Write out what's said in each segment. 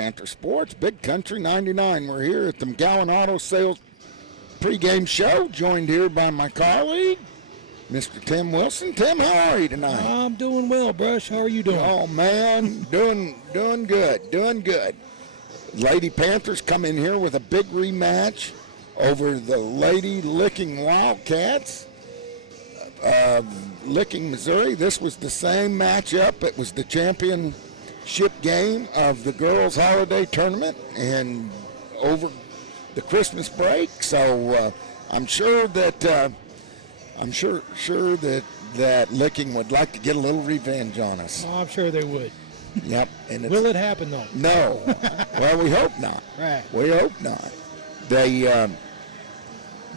Panther Sports, Big Country 99. We're here at the McGowan Auto Sales pregame show, joined here by my colleague, Mr. Tim Wilson. Tim, how are you tonight? I'm doing well, Brush. How are you doing? Oh, man, doing good. Lady Panthers come in here with a big rematch over the Lady Licking Wildcats of Licking, Missouri. This was the same matchup. It was the championship game of the girls' holiday tournament and over the Christmas break. So I'm sure that that Licking would like to get a little revenge on us. Oh, I'm sure they would. Yep. And will it happen though? No. Well, we hope not. Right. We hope not. The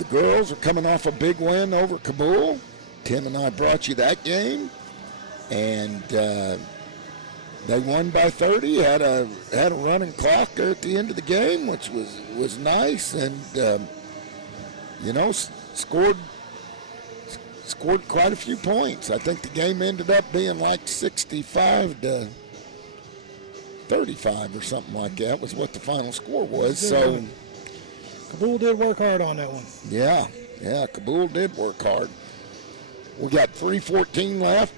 girls are coming off a big win over Kabul. Tim and I brought you that game, and they won by 30. Had a running clock there at the end of the game, which was nice, and scored quite a few points. I think the game ended up being like 65-35 or something like that was what the final score was. So Kabul did work hard on that one. Yeah, Kabul did work hard. We got 3:14 left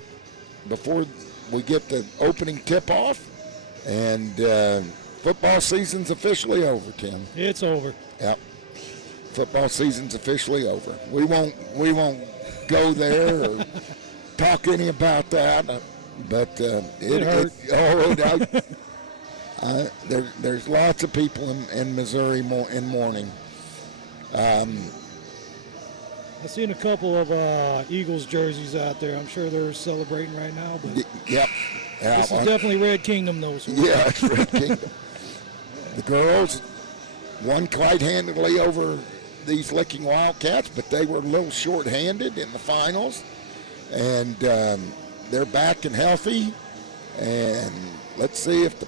before we get the opening tip-off, and football season's officially over, Tim. It's over. Yep. Football season's officially over. We won't go there or talk any about that, but there's lots of people in Missouri in mourning. I've seen a couple of Eagles jerseys out there. I'm sure they're celebrating right now. But yep. This is definitely Red Kingdom, though. So yeah, it's Red Kingdom. The girls won quite handily over these Licking Wildcats, but they were a little short-handed in the finals. And they're back and healthy. And let's see if the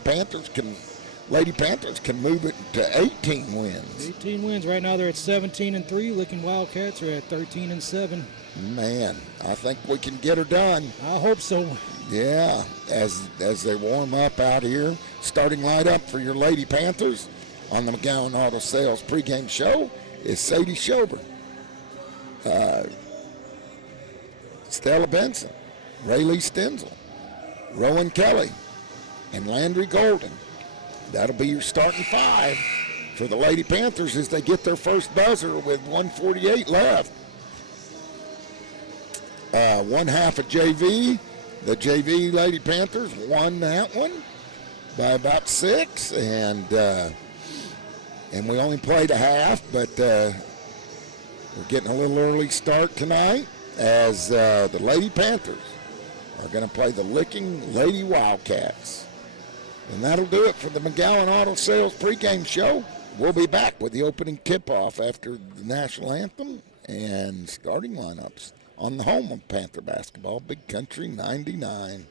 Lady Panthers can move it to 18 wins. 18 wins. Right now they're at 17-3. Licking Wildcats are at 13-7. Man, I think we can get her done. I hope so. Yeah, as they warm up out here. Starting lineup for your Lady Panthers on the McGowan Auto Sales pregame show is Sadie Schober, Stella Benson, Rayleigh Stenzel, Rowan Kelly, and Landry Golden. That'll be your starting five for the Lady Panthers as they get their first buzzer with 1:48 left. One half of JV. The JV Lady Panthers won that one by about 6, and we only played a half, but we're getting a little early start tonight as the Lady Panthers are going to play the Licking Lady Wildcats. And that'll do it for the McGowan Auto Sales pregame show. We'll be back with the opening tip-off after the national anthem and starting lineups on the home of Panther basketball, Big Country 99.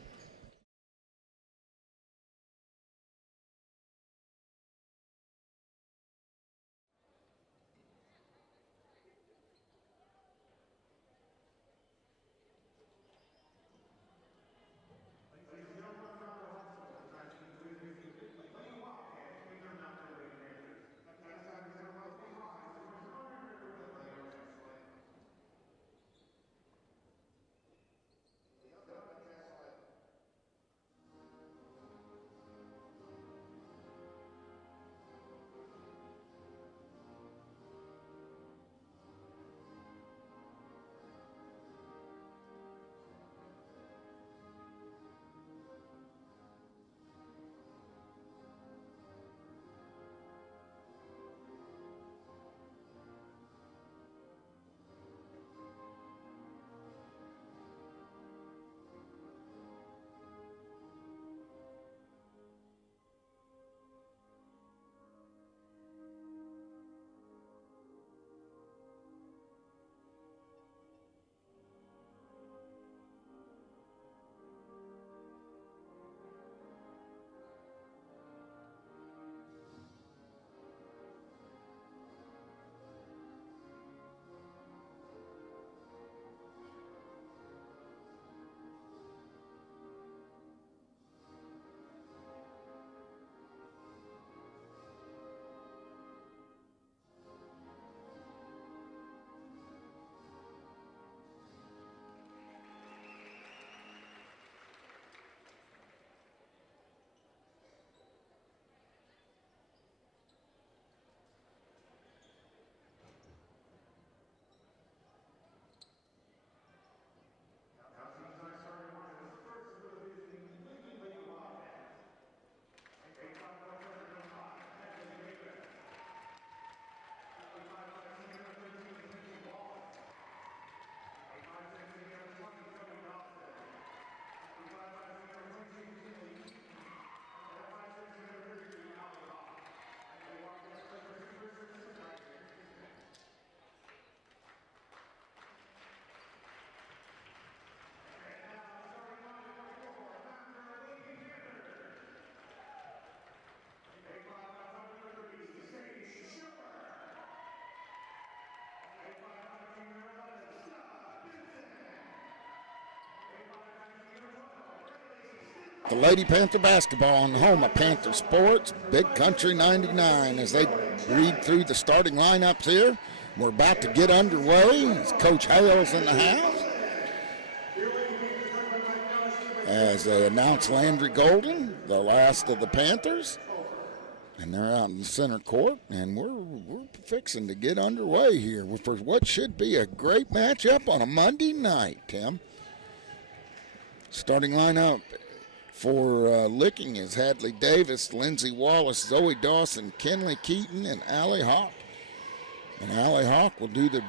the Lady Panther basketball on the home of Panther Sports, Big Country 99, as they read through the starting lineups here. We're about to get underway. Coach Hale's in the house as they announce Landry Golden, the last of the Panthers. And they're out in the center court, and we're fixing to get underway here for what should be a great matchup on a Monday night, Tim. Starting lineup for Licking is Hadley Davis, Lindsey Wallace, Zoe Dawson, Kenley Keaton, and Allie Hawk. And Allie Hawk will do the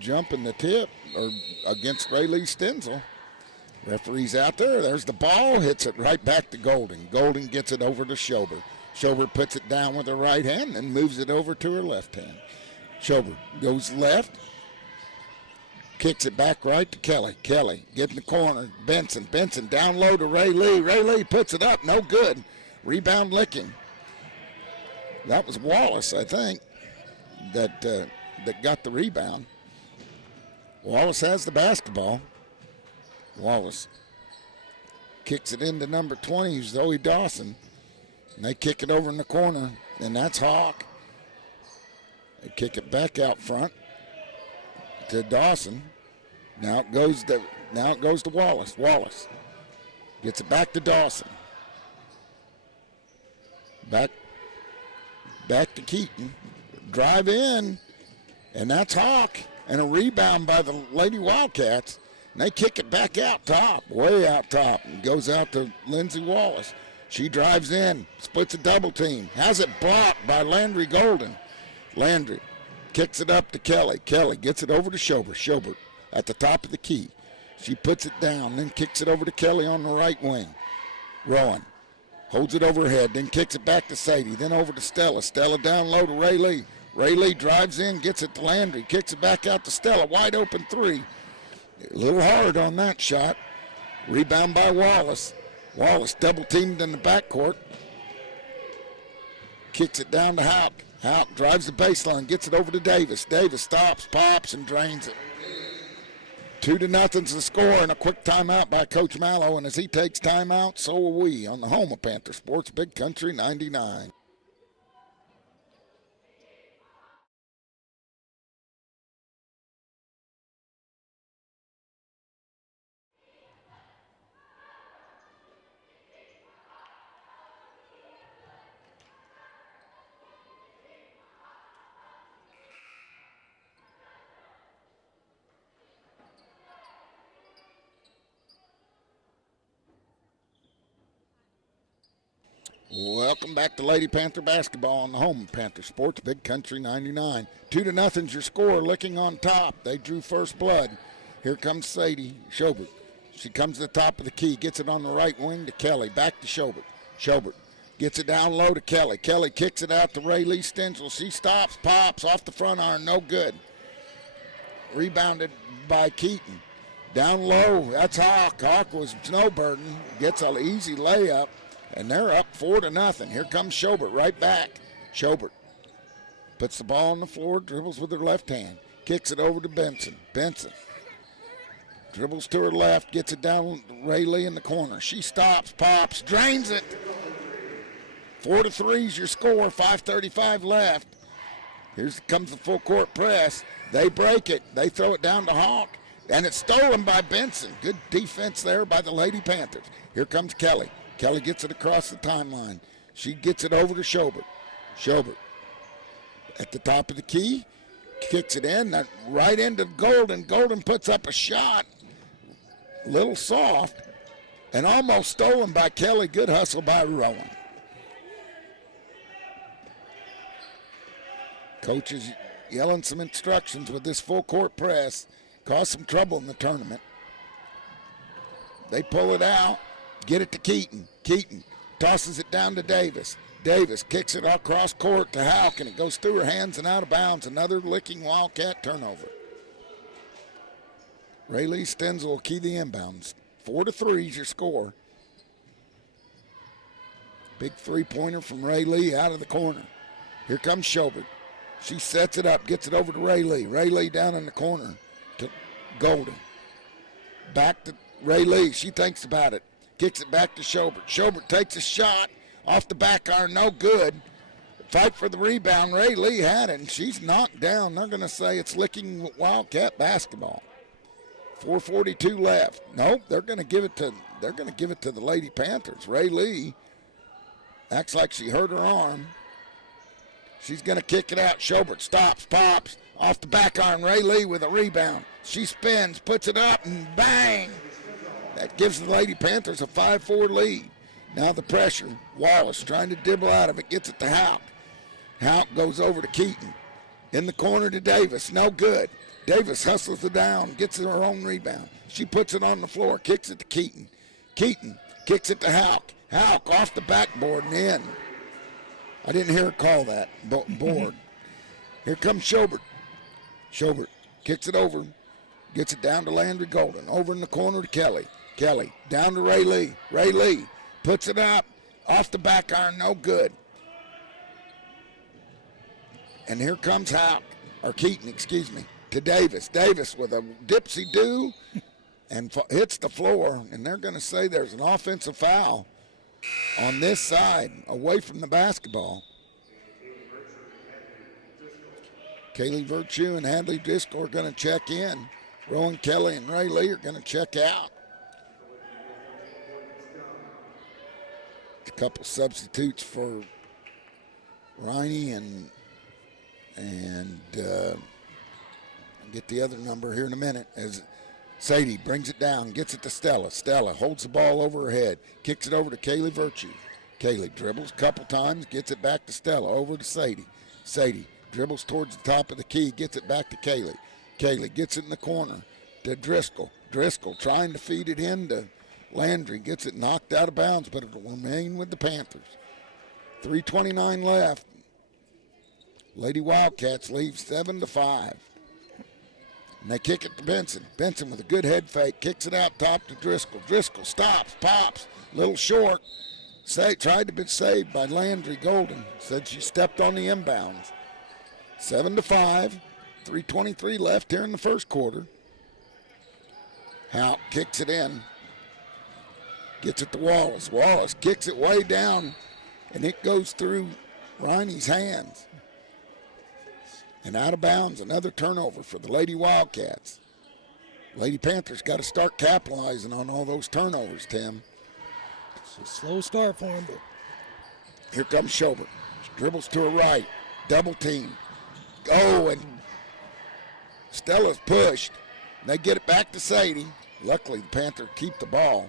jump in the tip or against Rayleigh Stenzel. Referee's out there. There's the ball. Hits it right back to Golden. Golden gets it over to Schober. Schober puts it down with her right hand and moves it over to her left hand. Schober goes left. Kicks it back right to Kelly. Kelly get in the corner. Benson down low to Rayleigh. Rayleigh puts it up. No good. Rebound Licking. That was Wallace, I think, that got the rebound. Wallace has the basketball. Wallace kicks it into number 20, Zoe Dawson. And they kick it over in the corner, and that's Hawk. They kick it back out front to Dawson. Now it goes to Wallace. Wallace gets it back to Dawson. Back to Keaton. Drive in, and that's Hawk. And a rebound by the Lady Wildcats. And they kick it back out top, way out top, and goes out to Lindsey Wallace. She drives in, splits a double team, has it blocked by Landry Golden. Landry kicks it up to Kelly. Kelly gets it over to Schober. Schober at the top of the key. She puts it down, then kicks it over to Kelly on the right wing. Rowan holds it overhead, then kicks it back to Sadie, then over to Stella. Stella down low to Rayleigh. Rayleigh drives in, gets it to Landry, kicks it back out to Stella. Wide open three. A little hard on that shot. Rebound by Wallace. Wallace double teamed in the backcourt. Kicks it down to Houck. Houck drives the baseline, gets it over to Davis. Davis stops, pops, and drains it. 2-0's the score, and a quick timeout by Coach Mallow. And as he takes timeout, so will we on the home of Panther Sports, Big Country 99. Welcome back to Lady Panther basketball on the home of Panther Sports, Big Country 99. 2-0's your score, Licking on top. They drew first blood. Here comes Sadie Schobert. She comes to the top of the key, gets it on the right wing to Kelly. Back to Schobert. Schobert gets it down low to Kelly. Kelly kicks it out to Rayleigh Stenzel. She stops, pops off the front iron, no good. Rebounded by Keaton. Down low, that's Hawk. Hawk was snowburden, gets an easy layup. And they're up 4-0. Here comes Schobert right back. Schobert puts the ball on the floor, dribbles with her left hand, kicks it over to Benson. Benson dribbles to her left, gets it down to Rayleigh in the corner. She stops, pops, drains it. 4-3 is your score, 5:35 left. Here comes the full court press. They break it. They throw it down to Hawk, and it's stolen by Benson. Good defense there by the Lady Panthers. Here comes Kelly. Kelly gets it across the timeline. She gets it over to Schobert. Schobert at the top of the key, kicks it in, right into Golden. Golden puts up a shot, a little soft, and almost stolen by Kelly. Good hustle by Rowan. Coach is yelling some instructions with this full court press. Caused some trouble in the tournament. They pull it out. Get it to Keaton. Keaton tosses it down to Davis. Davis kicks it across court to Houck, and it goes through her hands and out of bounds. Another Licking Wildcat turnover. Rayleigh Stenzel will key the inbounds. 4-3 is your score. Big three-pointer from Rayleigh out of the corner. Here comes Schobert. She sets it up, gets it over to Rayleigh. Rayleigh down in the corner to Golden. Back to Rayleigh. She thinks about it. Kicks it back to Schobert. Schobert takes a shot off the back iron, no good. Fight for the rebound. Ray Lee had it, and she's knocked down. They're going to say it's licking Wildcat basketball. 4:42 left. Nope, they're going to give it to the Lady Panthers. Ray Lee acts like she hurt her arm. She's going to kick it out. Schobert stops, pops off the back iron. Ray Lee with a rebound. She spins, puts it up, and bang! That gives the Lady Panthers a 5-4 lead. Now the pressure. Wallace trying to dribble out of it. Gets it to Houck. Houck goes over to Keaton. In the corner to Davis. No good. Davis hustles it down. Gets her own rebound. She puts it on the floor. Kicks it to Keaton. Keaton kicks it to Houck. Houck off the backboard and in. I didn't hear her call that. Board. Here comes Schobert. Schobert kicks it over. Gets it down to Landry Golden. Over in the corner to Kelly. Kelly down to Ray Lee. Ray Lee puts it up. Off the back iron. No good. And here comes Houck. Or Keaton, excuse me. To Davis. Davis with a dipsy-do and hits the floor. And they're going to say there's an offensive foul on this side, away from the basketball. Kaylee Virtue and Hadley Driscoll are going to check in. Rowan Kelly and Ray Lee are going to check out. A couple substitutes for Riney and I'll get the other number here in a minute as Sadie brings it down, gets it to Stella. Stella holds the ball over her head, kicks it over to Kaylee Virtue. Kaylee dribbles a couple times, gets it back to Stella, over to Sadie. Sadie dribbles towards the top of the key, gets it back to Kaylee. Kaylee gets it in the corner to Driscoll. Driscoll trying to feed it into Landry, gets it knocked out of bounds, but it'll remain with the Panthers. 3:29 left. Lady Wildcats leave 7-5. And they kick it to Benson. Benson with a good head fake. Kicks it out top to Driscoll. Driscoll stops, pops. Little short. Tried to be saved by Landry Golden. Said she stepped on the inbounds. 7-5. 3:23 left here in the first quarter. Houck kicks it in. Gets it to Wallace. Wallace kicks it way down. And it goes through Riney's hands. And out of bounds, another turnover for the Lady Wildcats. Lady Panthers got to start capitalizing on all those turnovers, Tim. It's a slow start for them. Here comes Schobert. Dribbles to her right. Double team. Oh, and Stella's pushed. They get it back to Sadie. Luckily, the Panthers keep the ball.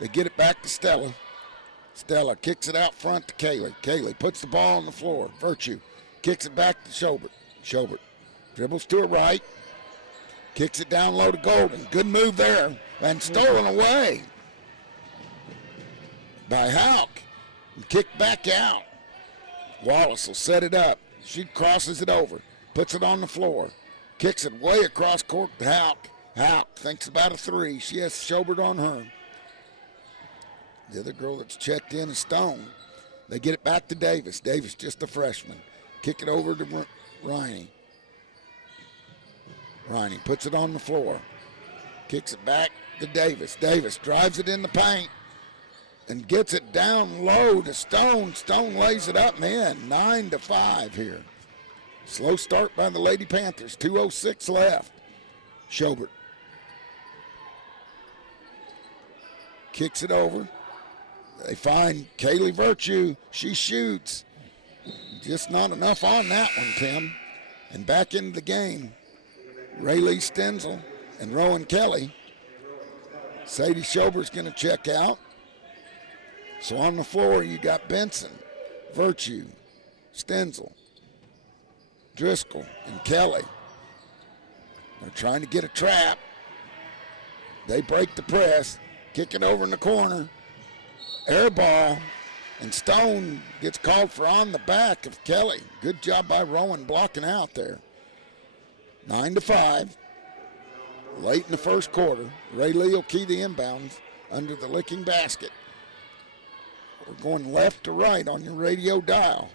They get it back to Stella. Stella kicks it out front to Kaylee. Kaylee puts the ball on the floor. Virtue kicks it back to Schobert. Schobert dribbles to her right, kicks it down low to Golden. Good move there, and stolen away by Houck. And kicked back out. Wallace will set it up. She crosses it over, puts it on the floor, kicks it way across court to Houck. Houck thinks about a three. She has Schobert on her. The other girl that's checked in is Stone. They get it back to Davis. Davis, just a freshman. Kick it over to Riney. Riney puts it on the floor. Kicks it back to Davis. Davis drives it in the paint and gets it down low to Stone. Stone lays it up and in. 9-5 here. Slow start by the Lady Panthers. 2:06 left. Schobert kicks it over. They find Kaylee Virtue. She shoots. Just not enough on that one, Tim. And back into the game, Rayleigh Stenzel and Rowan Kelly. Sadie Schobert's going to check out. So on the floor, you got Benson, Virtue, Stenzel, Driscoll, and Kelly. They're trying to get a trap. They break the press, kick it over in the corner. Air ball. And Stone gets called for on the back of Kelly. Good job by Rowan blocking out there. 9-5. Late in the first quarter. Rayleigh will key the inbounds under the licking basket. We're going left to right on your radio dial.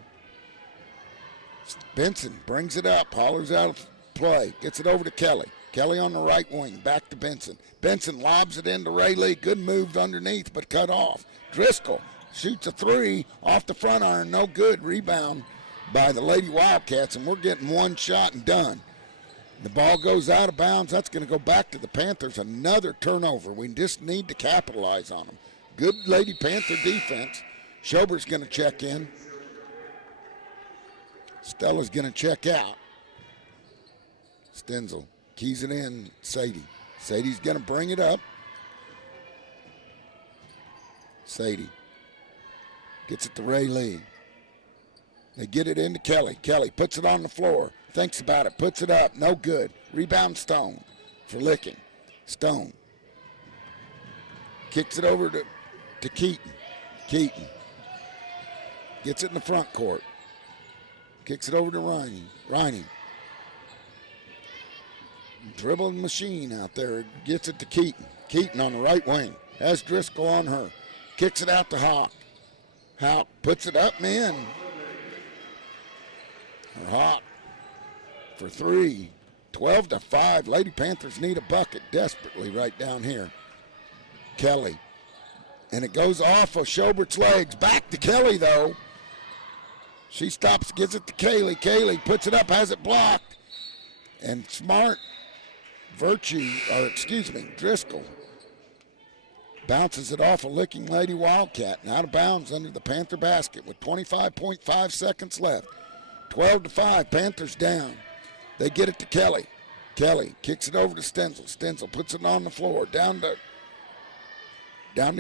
Benson brings it up, hollers out of play, gets it over to Kelly. Kelly on the right wing, back to Benson. Benson lobs it into Ray Lee. Good move underneath, but cut off. Driscoll shoots a three off the front iron. No good. Rebound by the Lady Wildcats, and we're getting one shot and done. The ball goes out of bounds. That's going to go back to the Panthers. Another turnover. We just need to capitalize on them. Good Lady Panther defense. Schober's going to check in. Stella's going to check out. Stenzel keys it in. Sadie. Sadie's going to bring it up. Sadie gets it to Ray Lee. They get it into Kelly. Kelly puts it on the floor. Thinks about it. Puts it up. No good. Rebound Stone for Licking. Stone kicks it over to Keaton. Keaton gets it in the front court. Kicks it over to Riney. Riney. Dribbling machine out there. Gets it to Keaton. Keaton on the right wing. Has Driscoll on her. Kicks it out to Hawk. Hawk puts it up and in. Hawk for three. 12-5. Lady Panthers need a bucket desperately right down here. Kelly. And it goes off of Schobert's legs. Back to Kelly, though. She stops, gives it to Kaylee. Kaylee puts it up, has it blocked. And Smart, Driscoll bounces it off a Licking Lady Wildcat and out of bounds under the Panther basket with 25.5 seconds left. 12-5, Panthers down. They get it to Kelly. Kelly kicks it over to Stenzel. Stenzel puts it on the floor, down to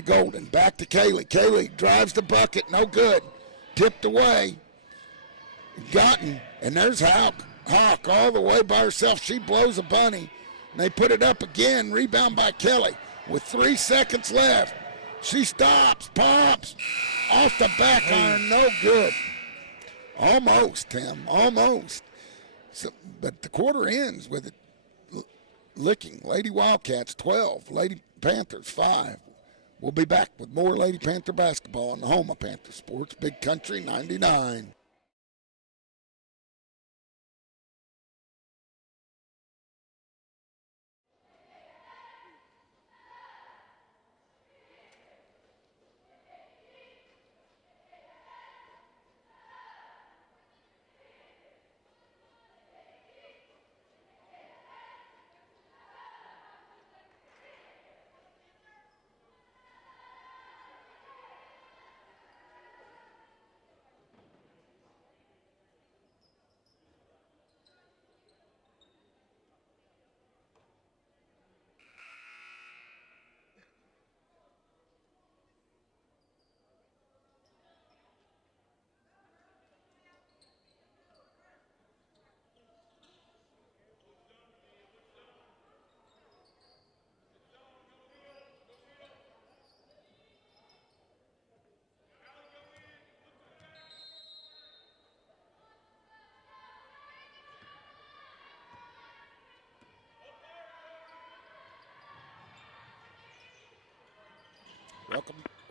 Golden. Back to Kaylee. Kaylee drives the bucket, no good. Tipped away. Gotten, and there's Hawk all the way by herself. She blows a bunny, and they put it up again. Rebound by Kelly with 3 seconds left. She stops, pops, off the back iron, no good. Almost, Tim, almost. So, but the quarter ends with it Licking. Lady Wildcats 12, Lady Panthers 5. We'll be back with more Lady Panther basketball on the home of Panther Sports, Big Country 99.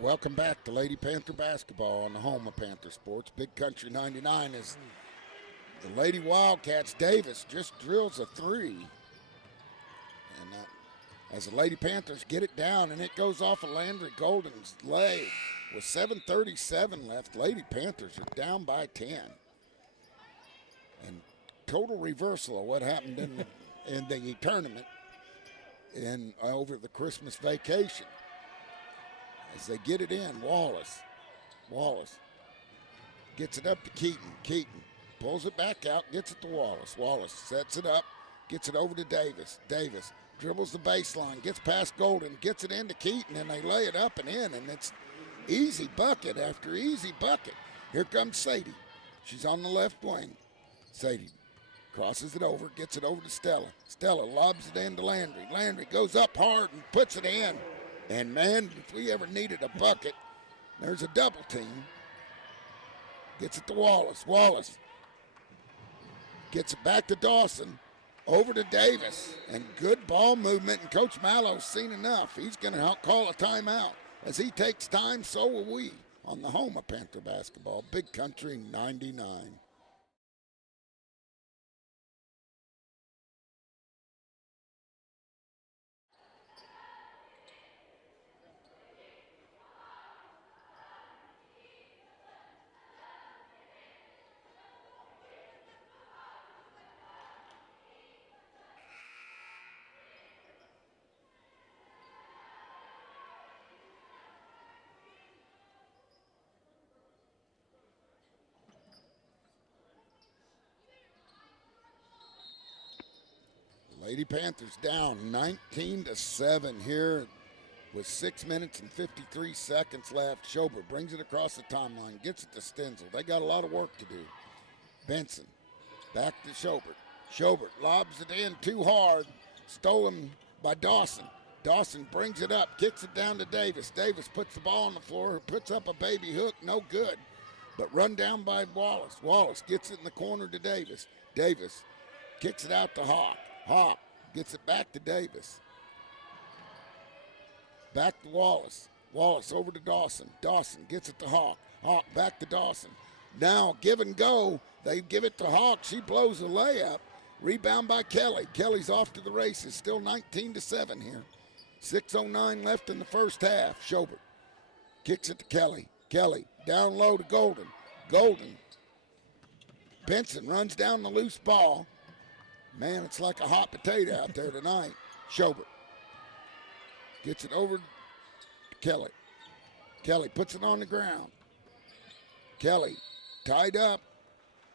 Welcome back to Lady Panther basketball on the home of Panther Sports, Big Country 99. As the Lady Wildcats, Davis just drills a three. And as the Lady Panthers get it down, and it goes off of Landry Golden's leg. With 7:37 left, Lady Panthers are down by 10. And total reversal of what happened in the tournament over the Christmas vacation. As they get it in, Wallace gets it up to Keaton. Keaton pulls it back out, gets it to Wallace. Wallace sets it up, gets it over to Davis. Davis dribbles the baseline, gets past Golden, gets it into Keaton, and they lay it up and in, and it's easy bucket after easy bucket. Here comes Sadie. She's on the left wing. Sadie crosses it over, gets it over to Stella. Stella lobs it into Landry. Landry goes up hard and puts it in. And, man, if we ever needed a bucket, there's a double team. Gets it to Wallace. Wallace gets it back to Dawson. Over to Davis. And good ball movement, and Coach Mallow's seen enough. He's going to call a timeout. As he takes time, so will we on the home of Panther basketball, Big Country 99. Lady Panthers down 19-7 here with 6 minutes and 53 seconds left. Schobert brings it across the timeline, gets it to Stenzel. They got a lot of work to do. Benson back to Schobert. Schobert lobs it in too hard. Stolen by Dawson. Dawson brings it up, kicks it down to Davis. Davis puts the ball on the floor, puts up a baby hook, no good. But run down by Wallace. Wallace gets it in the corner to Davis. Davis kicks it out to Hawk. Hawk gets it back to Davis. Back to Wallace. Wallace over to Dawson. Dawson gets it to Hawk. Hawk back to Dawson. Now give and go. They give it to Hawk. She blows a layup. Rebound by Kelly. Kelly's off to the races. Still 19-7 here. 6:09 left in the first half. Schobert kicks it to Kelly. Kelly down low to Golden. Golden. Benson runs down the loose ball. Man, it's like a hot potato out there tonight. Schobert gets it over to Kelly. Kelly puts it on the ground. Kelly tied up.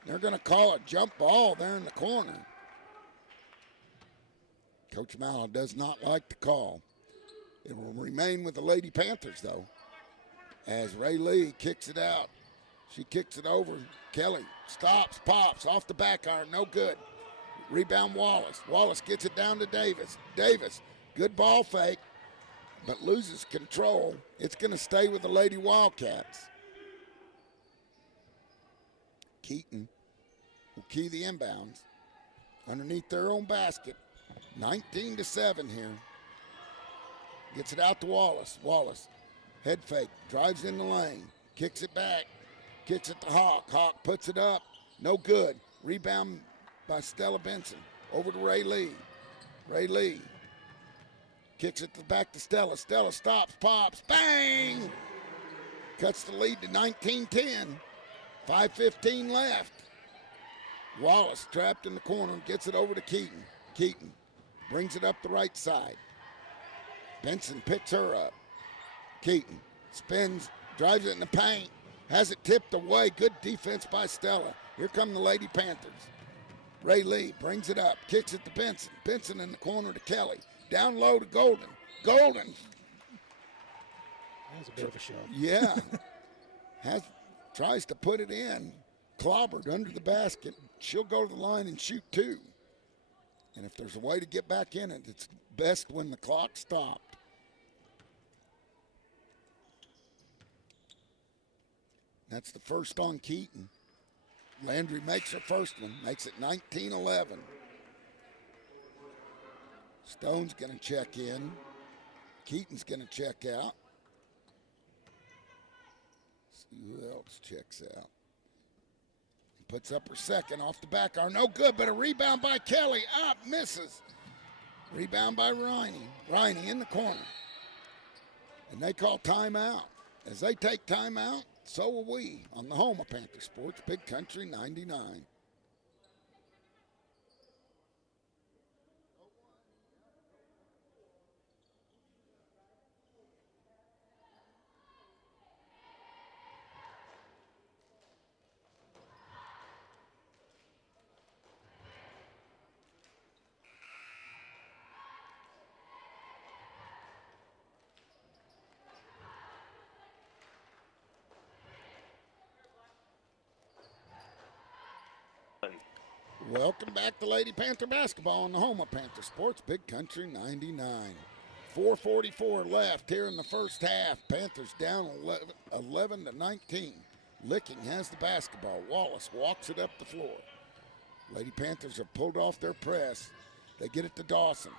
They're going to call a jump ball there in the corner. Coach Mallow does not like the call. It will remain with the Lady Panthers, though, as Ray Lee kicks it out. She kicks it over. Kelly stops, pops, off the back iron, no good. Rebound Wallace. Wallace gets it down to Davis. Davis, good ball fake, but loses control. It's going to stay with the Lady Wildcats. Keaton will key the inbounds underneath their own basket. 19-7 here. Gets it out to Wallace. Wallace, head fake, drives in the lane, kicks it back, kicks it to Hawk. Hawk puts it up, no good. Rebound by Stella Benson. Over to Ray Lee. Ray Lee kicks it back to Stella. Stella stops, pops, bang! Cuts the lead to 19-10. 5:15 left. Wallace trapped in the corner, gets it over to Keaton. Keaton brings it up the right side. Benson picks her up. Keaton spins, drives it in the paint, has it tipped away. Good defense by Stella. Here come the Lady Panthers. Ray Lee brings it up, kicks it to Benson. Benson in the corner to Kelly. Down low to Golden. Golden. That was a bit of a shot. Yeah. Tries to put it in. Clobbered under the basket. She'll go to the line and shoot two. And if there's a way to get back in it, it's best when the clock stopped. That's the first on Keaton. Landry makes her first one, makes it 19-11. Stone's going to check in. Keaton's going to check out. See who else checks out. Puts up her second off the back iron. No good, but a rebound by Kelly. Up, misses. Rebound by Riney. Riney in the corner. And they call timeout. As they take timeout, so will we on the home of Panther Sports, Big Country 99. Welcome back to Lady Panther Basketball on the home of Panther Sports, Big Country 99. 4:44 left here in the first half. Panthers down 11-19. Licking has the basketball. Wallace walks it up the floor. Lady Panthers have pulled off their press. They get it to Dawson.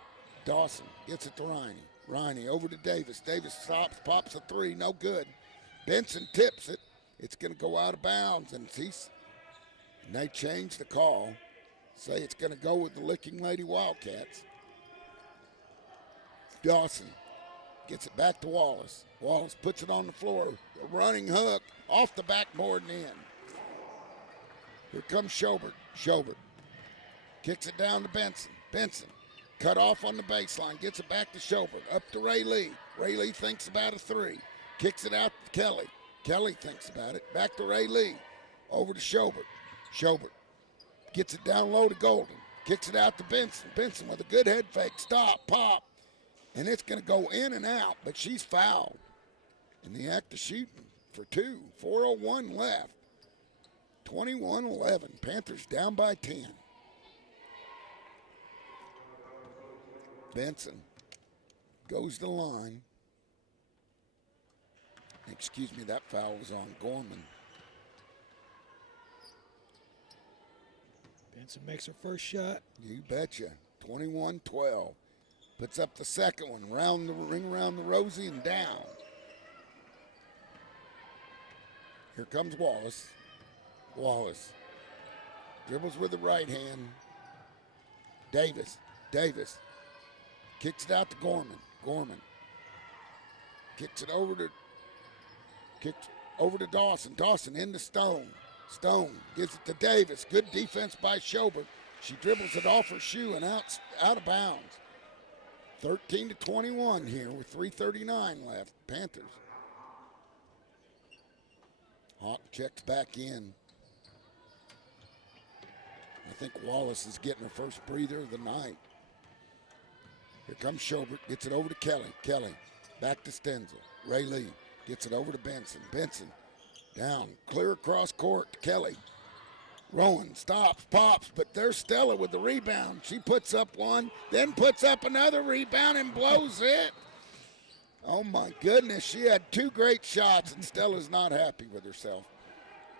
Dawson gets it to Riney. Riney over to Davis. Davis stops, pops a three, no good. Benson tips it. It's going to go out of bounds, and they change the call. Say it's going to go with the Licking Lady Wildcats. Dawson gets it back to Wallace. Wallace puts it on the floor. A running hook off the backboard and in. Here comes Schobert. Schobert kicks it down to Benson. Benson cut off on the baseline. Gets it back to Schobert. Up to Ray Lee. Ray Lee thinks about a three. Kicks it out to Kelly. Kelly thinks about it. Back to Ray Lee. Over to Schobert. Schobert gets it down low to Golden. Kicks it out to Benson. Benson with a good head fake. Stop, pop. And it's going to go in and out, but she's fouled in the act of shooting for 2. 4:01 left. 21-11. Panthers down by 10. Benson goes to the line. Excuse me, that foul was on Gorman. Benson makes her first shot. You betcha. 21-12. Puts up the second one. Round the ring around the Rosie and down. Here comes Wallace. Wallace dribbles with the right hand. Davis. Davis kicks it out to Gorman. Gorman kicks it over to Dawson. Dawson into Stone. Stone gives it to Davis. Good defense by Schobert. She dribbles it off her shoe and out of bounds. 13-21 here with 3:39 left. Panthers. Hawk checks back in. I think Wallace is getting her first breather of the night. Here comes Schobert. Gets it over to Kelly. Kelly back to Stenzel. Ray Lee gets it over to Benson. Benson down, clear across court to Kelly. Rowan stops, pops, but there's Stella with the rebound. She puts up one, then puts up another rebound and blows it. Oh my goodness, she had 2 great shots and Stella's not happy with herself.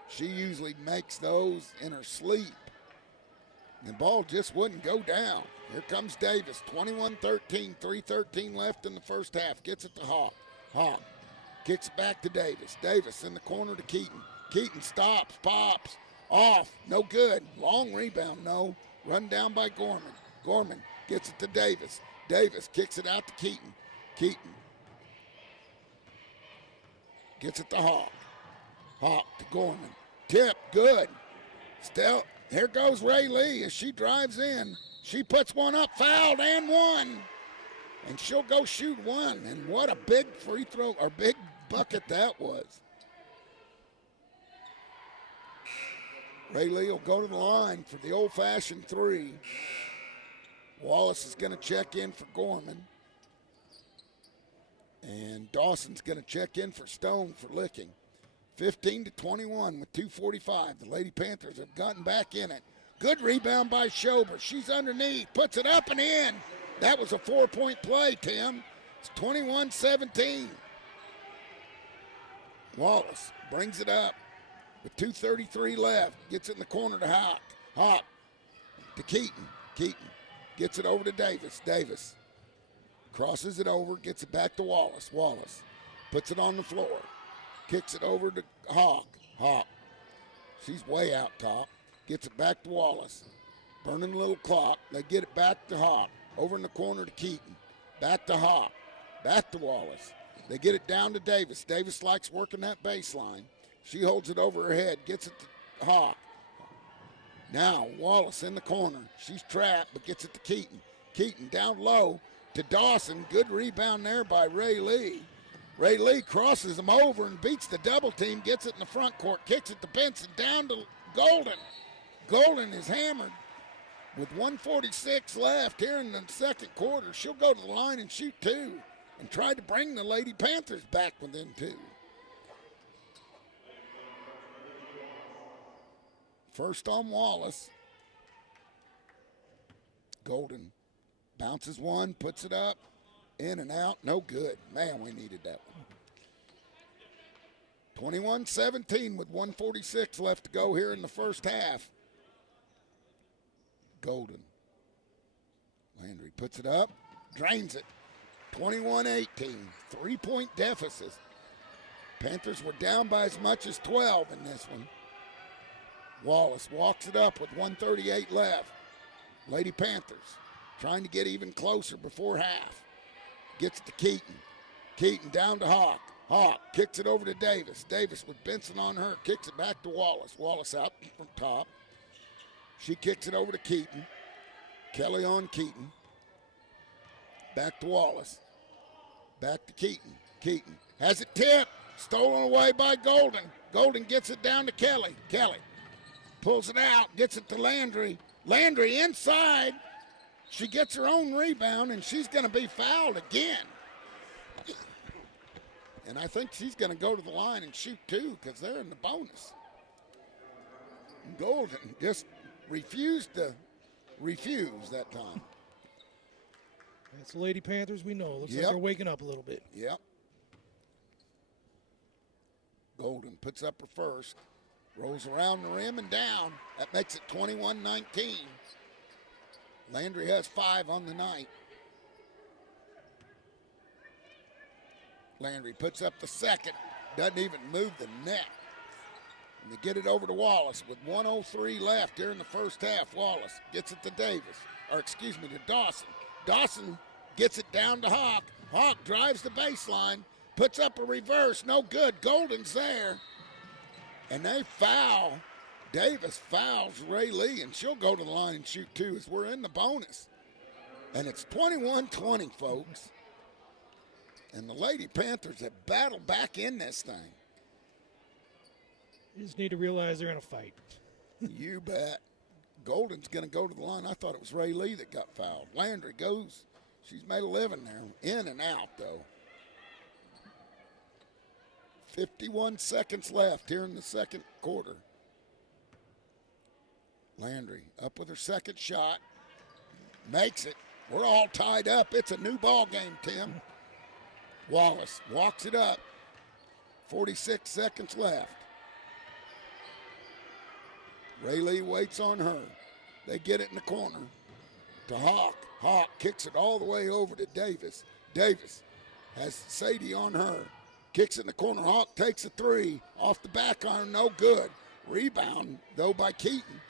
She usually makes those in her sleep. The ball just wouldn't go down. Here comes Davis, 21-13, 3:13 left in the first half. Gets it to Hawk. Hawk kicks it back to Davis. Davis in the corner to Keaton. Keaton stops, pops, off, no good. Long rebound, no. Run down by Gorman. Gorman gets it to Davis. Davis kicks it out to Keaton. Keaton gets it to Hawk. Hawk to Gorman. Tip, good. Still, here goes Ray Lee as she drives in. She puts one up, fouled, and one. And she'll go shoot one. And what a big free throw, or big bucket that was. Ray Lee will go to the line for the old-fashioned 3. Wallace is going to check in for Gorman. And Dawson's going to check in for Stone for Licking. 15-21 with 2:45. The Lady Panthers have gotten back in it. Good rebound by Schobert. She's underneath, puts it up and in. That was a 4-point play, Tim. It's 21-17. Wallace brings it up with 2:33 left. Gets it in the corner to Hawk. Hawk to Keaton. Keaton gets it over to Davis. Davis crosses it over, gets it back to Wallace. Wallace puts it on the floor. Kicks it over to Hawk. Hawk. She's way out top. Gets it back to Wallace. Burning a little clock. They get it back to Hawk. Over in the corner to Keaton. Back to Hawk. Back to Wallace. They get it down to Davis. Davis likes working that baseline. She holds it over her head. Gets it to Hawk. Now Wallace in the corner. She's trapped, but gets it to Keaton. Keaton down low to Dawson. Good rebound there by Ray Lee. Ray Lee crosses him over and beats the double team. Gets it in the front court. Kicks it to Benson. Down to Golden. Golden is hammered with 1:46 left here in the second quarter. She'll go to the line and shoot 2 and try to bring the Lady Panthers back within 2. First on Wallace. Golden bounces one, puts it up, in and out, no good. Man, we needed that one. 21-17 with 1:46 left to go here in the first half. Golden. Landry puts it up, drains it. 21-18, 3-point deficit. Panthers were down by as much as 12 in this one. Wallace walks it up with 1:38 left. Lady Panthers trying to get even closer before half. Gets it to Keaton. Keaton down to Hawk. Hawk kicks it over to Davis. Davis with Benson on her. Kicks it back to Wallace. Wallace out from top. She kicks it over to Keaton. Kelly on Keaton. Back to Wallace. Back to Keaton. Keaton has it tipped. Stolen away by Golden. Golden gets it down to Kelly. Kelly pulls it out. Gets it to Landry. Landry inside. She gets her own rebound, and she's going to be fouled again. And I think she's going to go to the line and shoot two because they're in the bonus. Golden just refused to refuse that time. It's the Lady Panthers we know. Looks Yep. like they're waking up a little bit. Yep. Golden puts up her first. Rolls around the rim and down. That makes it 21-19. Landry has 5 on the night. Landry puts up the second. Doesn't even move the net. And they get it over to Wallace with 1:03 left here in the first half. Wallace gets it to to Dawson. Dawson gets it down to Hawk. Hawk drives the baseline, puts up a reverse, no good. Golden's there. And they foul. Davis fouls Ray Lee, and she'll go to the line and shoot two as we're in the bonus. And it's 21-20, folks. And the Lady Panthers have battled back in this thing. You just need to realize they're in a fight. You bet. Golden's going to go to the line. I thought it was Ray Lee that got fouled. Landry goes. She's made a living there. In and out, though. 51 seconds left here in the second quarter. Landry up with her second shot. Makes it. We're all tied up. It's a new ball game, Tim. Wallace walks it up. 46 seconds left. Ray Lee waits on her. They get it in the corner to Hawk. Hawk kicks it all the way over to Davis. Davis has Sadie on her. Kicks it in the corner. Hawk takes a three. Off the back iron, no good. Rebound, though, by Keaton.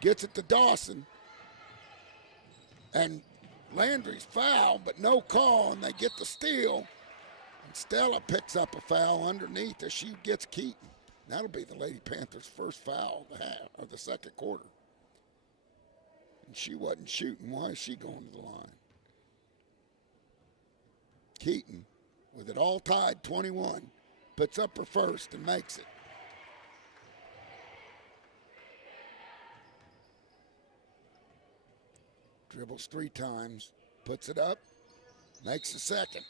Gets it to Dawson. And Landry's foul, but no call, and they get the steal. And Stella picks up a foul underneath as she gets Keaton. That'll be the Lady Panthers' first foul of the second quarter. And she wasn't shooting. Why is she going to the line? Keaton, with it all tied, 21, puts up her first and makes it. Dribbles 3 times, puts it up, makes the second.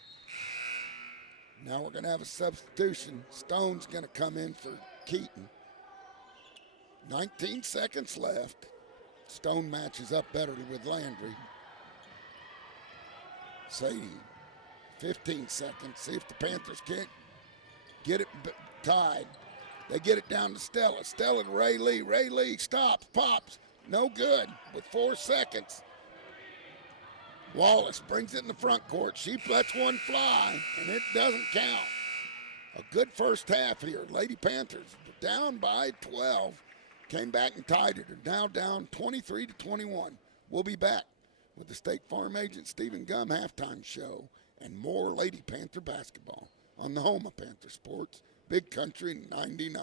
Now we're going to have a substitution. Stone's going to come in for Keaton. 19 seconds left. Stone matches up better with Landry. Sadie, 15 seconds. See if the Panthers can't get it tied. They get it down to Stella. Stella to Ray Lee. Ray Lee stops, pops. No good with 4 seconds. Wallace brings it in the front court. She lets one fly, and it doesn't count. A good first half here. Lady Panthers down by 12. Came back and tied it. Are now down 23-21. We'll be back with the State Farm agent Stephen Gum halftime show and more Lady Panther basketball on the home of Panther Sports, Big Country 99.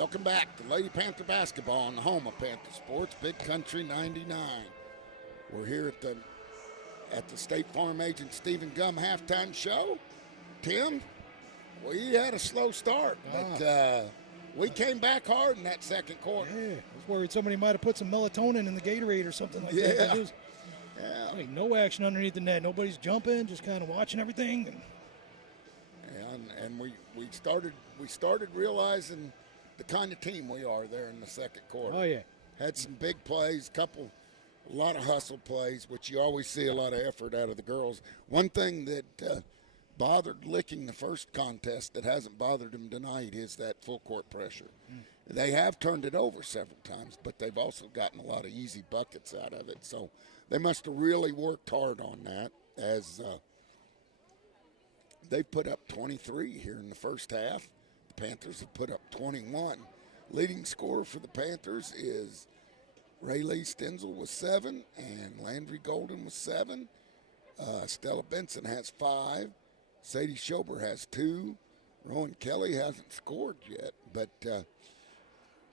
Welcome back to Lady Panther basketball on the home of Panther Sports, Big Country 99. We're here at the State Farm Agent Stephen Gum halftime show. Tim, we had a slow start, but we came back hard in that second quarter. Yeah, I was worried somebody might have put some melatonin in the Gatorade or something like that. Yeah. Like no action underneath the net. Nobody's jumping, just kind of watching everything. And we started realizing the kind of team we are there in the second quarter. Oh, yeah. Had some big plays, a lot of hustle plays, which you always see a lot of effort out of the girls. One thing that bothered Licking the first contest that hasn't bothered them tonight is that full court pressure. They have turned it over several times, but they've also gotten a lot of easy buckets out of it. So they must have really worked hard on that, as they put up 23 here in the first half. The Panthers have put up 21. Leading scorer for the Panthers is Rayleigh Stenzel with 7 and Landry Golden with 7. Stella Benson has 5. Sadie Schober has 2. Rowan Kelly hasn't scored yet, but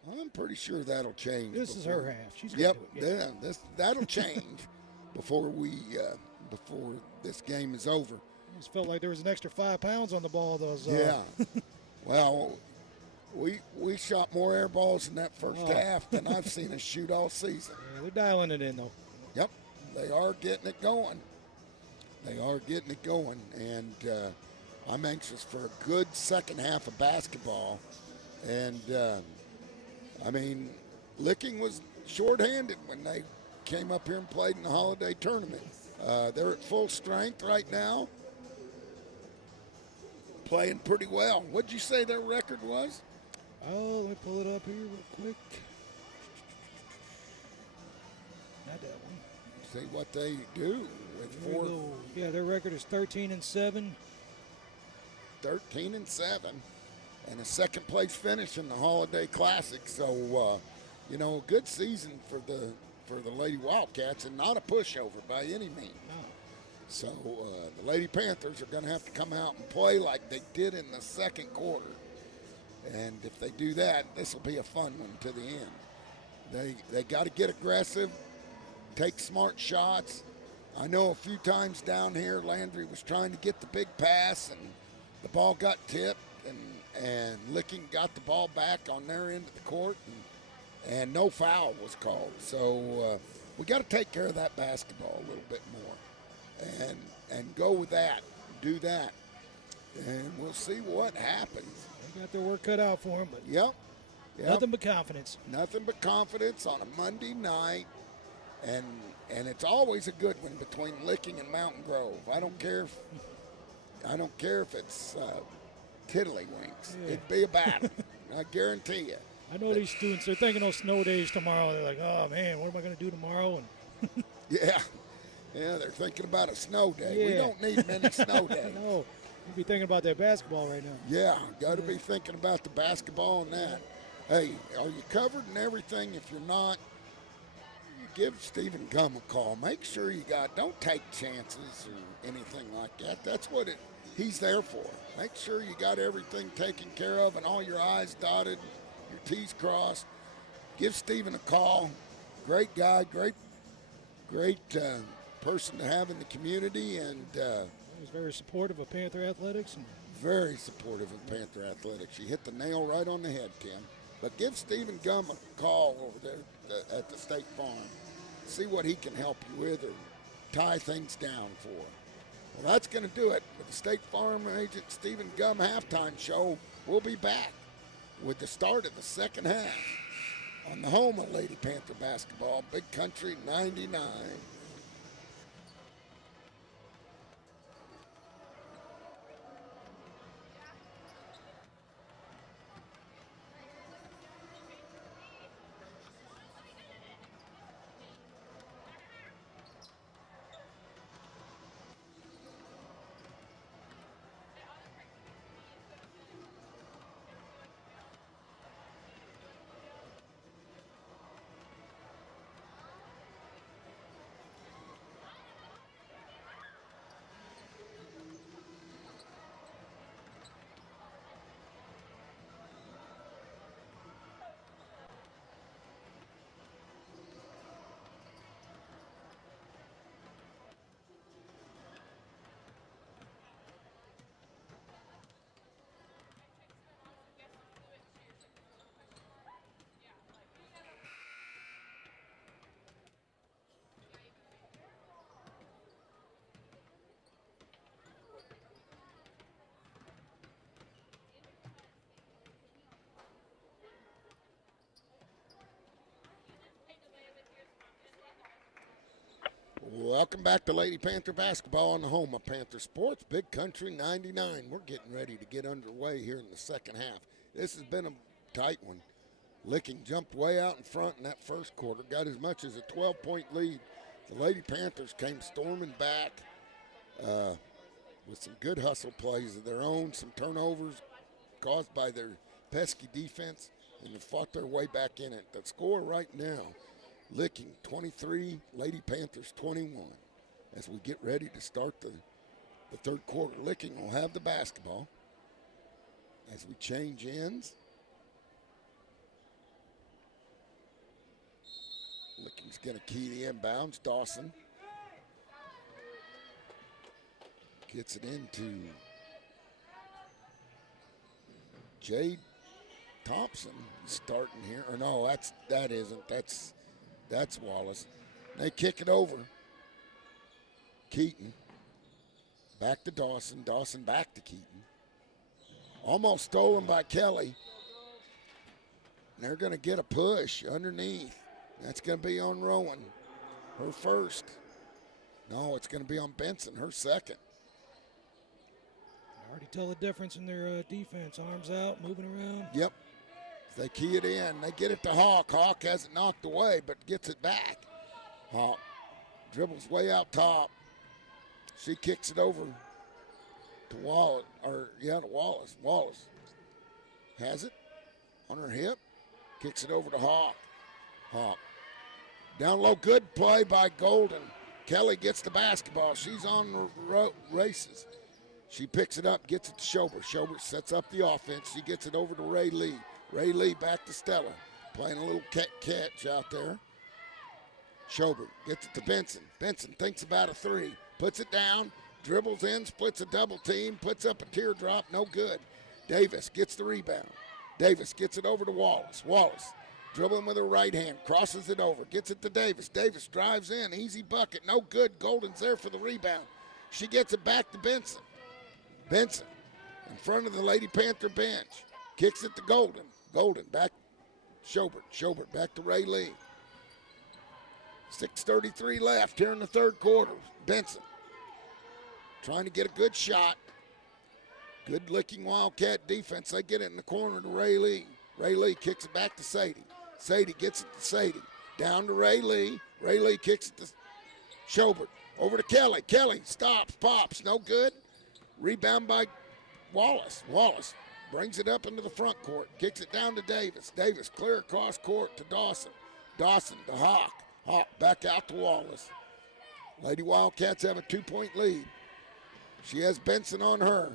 I'm pretty sure that'll change. This is her half. She's gonna do it. Yeah, that'll change before this game is over. I just felt like there was an extra 5 pounds on the ball. Those. Yeah. Well, we shot more air balls in that first half than I've seen us shoot all season. Yeah, they're dialing it in, though. Yep, they are getting it going. And I'm anxious for a good second half of basketball. And, Licking was shorthanded when they came up here and played in the holiday tournament. They're at full strength right now, playing pretty well. What'd you say their record was? Oh, let me pull it up here real quick. Not that one. See what they do with There we go. Yeah, their record is 13-7. 13-7, and a second place finish in the Holiday Classic. So, a good season for the Lady Wildcats, and not a pushover by any means. No. So the Lady Panthers are going to have to come out and play like they did in the second quarter. And if they do that, this will be a fun one to the end. They got to get aggressive, take smart shots. I know a few times down here, Landry was trying to get the big pass, and the ball got tipped, and Licking got the ball back on their end of the court, and no foul was called. So we got to take care of that basketball a little bit more. And go with that, do that, and we'll see what happens. They got their work cut out for them, but Yep. nothing but confidence. Nothing but confidence on a Monday night, and it's always a good one between Licking and Mountain Grove. I don't care if it's tiddlywinks. Yeah. It'd be a battle. I guarantee you. I know these students, they're thinking of snow days tomorrow. They're like, oh, man, what am I going to do tomorrow? And Yeah, they're thinking about a snow day. Yeah. We don't need many snow days. No, you'd be thinking about that basketball right now. Yeah, got to be thinking about the basketball and that. Hey, are you covered and everything? If you're not, give Stephen Gum a call. Make sure don't take chances or anything like that. That's what he's there for. Make sure you got everything taken care of and all your I's dotted, your T's crossed. Give Stephen a call. Great guy, great person to have in the community, and He was very supportive of Panther athletics. And very supportive of Panther athletics. You hit the nail right on the head, Tim. But give Stephen Gum a call over there at the State Farm. See what he can help you with or tie things down for. Well, that's going to do it with the State Farm Agent Stephen Gum halftime show. We'll be back with the start of the second half on the home of Lady Panther basketball, Big Country 99. Welcome back to Lady Panther basketball on the home of Panther Sports, Big Country 99. We're getting ready to get underway here in the second half. This has been a tight one. Licking jumped way out in front in that first quarter, got as much as a 12-point lead. The Lady Panthers came storming back with some good hustle plays of their own, some turnovers caused by their pesky defense, and they fought their way back in it. The score right now, Licking 23, Lady Panthers 21. As we get ready to start the third quarter, Licking will have the basketball as we change ends. Licking's going to key the inbounds. Dawson gets it into Jade Thompson starting here. Or no, that isn't. That's Wallace. They kick it over. Keaton. Back to Dawson. Dawson back to Keaton. Almost stolen by Kelly. And they're going to get a push underneath. That's going to be on Rowan. Her first. No, it's going to be on Benson. Her second. I already tell the difference in their defense. Arms out, moving around. Yep. They key it in. They get it to Hawk. Hawk has it knocked away, but gets it back. Hawk dribbles way out top. She kicks it over to Wallace. To Wallace. Wallace has it on her hip. Kicks it over to Hawk. Hawk. Down low, good play by Golden. Kelly gets the basketball. She's on the races. She picks it up, gets it to Schobert. Schobert sets up the offense. She gets it over to Ray Lee. Ray Lee back to Stella. Playing a little catch out there. Schobert gets it to Benson. Benson thinks about a three. Puts it down. Dribbles in. Splits a double team. Puts up a teardrop. No good. Davis gets the rebound. Davis gets it over to Wallace. Wallace dribbling with her right hand. Crosses it over. Gets it to Davis. Davis drives in. Easy bucket. No good. Golden's there for the rebound. She gets it back to Benson. Benson in front of the Lady Panther bench. Kicks it to Golden. Golden back. Schobert. Schobert back to Ray Lee. 6:33 left here in the third quarter. Benson trying to get a good shot. Good Licking Wildcat defense. They get it in the corner to Ray Lee. Ray Lee kicks it back to Sadie. Sadie gets it to Sadie. Down to Ray Lee. Ray Lee kicks it to Schobert. Over to Kelly. Kelly stops, pops. No good. Rebound by Wallace. Wallace brings it up into the front court. Kicks it down to Davis. Davis clear across court to Dawson. Dawson to Hawk. Hawk back out to Wallace. Lady Wildcats have a 2-point lead. She has Benson on her.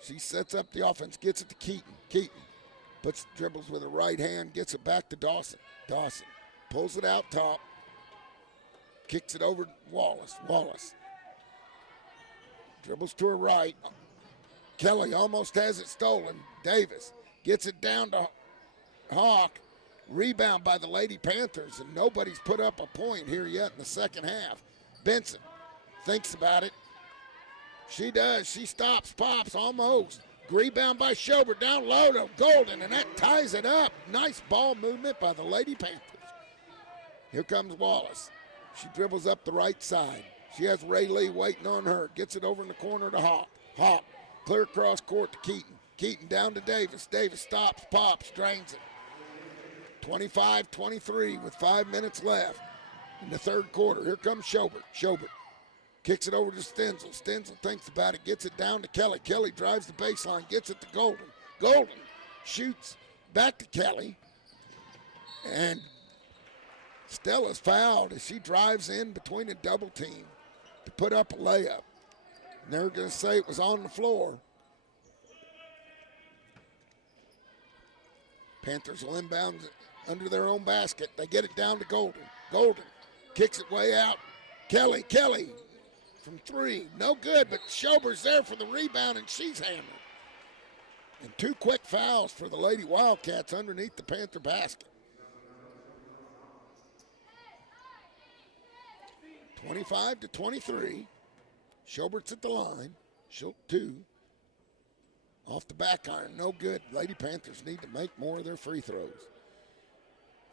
She sets up the offense, gets it to Keaton. Keaton dribbles with her right hand, gets it back to Dawson. Dawson pulls it out top. Kicks it over to Wallace. Wallace dribbles to her right. Kelly almost has it stolen. Davis gets it down to Hawk. Rebound by the Lady Panthers, and nobody's put up a point here yet in the second half. Benson thinks about it. She does. She stops, pops, almost. Rebound by Schobert down low to Golden, and that ties it up. Nice ball movement by the Lady Panthers. Here comes Wallace. She dribbles up the right side. She has Ray Lee waiting on her. Gets it over in the corner to Hawk. Hawk clear across court to Keaton. Keaton down to Davis. Davis stops, pops, drains it. 25-23 with 5 minutes left in the third quarter. Here comes Schobert. Schobert kicks it over to Stenzel. Stenzel thinks about it, gets it down to Kelly. Kelly drives the baseline, gets it to Golden. Golden shoots back to Kelly. And Stella's fouled as she drives in between a double team to put up a layup. And they're going to say it was on the floor. Panthers will inbound under their own basket. They get it down to Golden. Golden kicks it way out. Kelly from three. No good, but Schobert's there for the rebound, and she's hammered. And 2 quick fouls for the Lady Wildcats underneath the Panther basket. 25-23. Schobert's at the line. She'll 2. Off the back iron, no good. Lady Panthers need to make more of their free throws.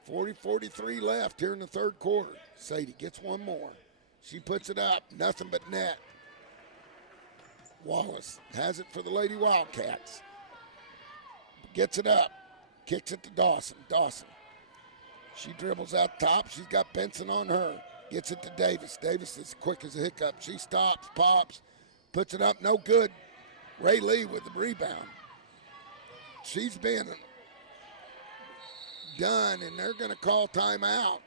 40-43 left here in the third quarter. Sadie gets one more. She puts it up. Nothing but net. Wallace has it for the Lady Wildcats. Gets it up. Kicks it to Dawson. Dawson. She dribbles out top. She's got Benson on her. Gets it to Davis. Davis is quick as a hiccup. She stops, pops, puts it up. No good. Ray Lee with the rebound. She's been done, and they're going to call timeout.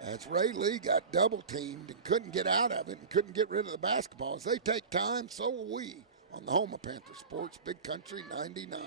As Ray Lee got double teamed and couldn't get out of it and couldn't get rid of the basketball. As they take time, so will we on the home of Panther Sports, Big Country 99.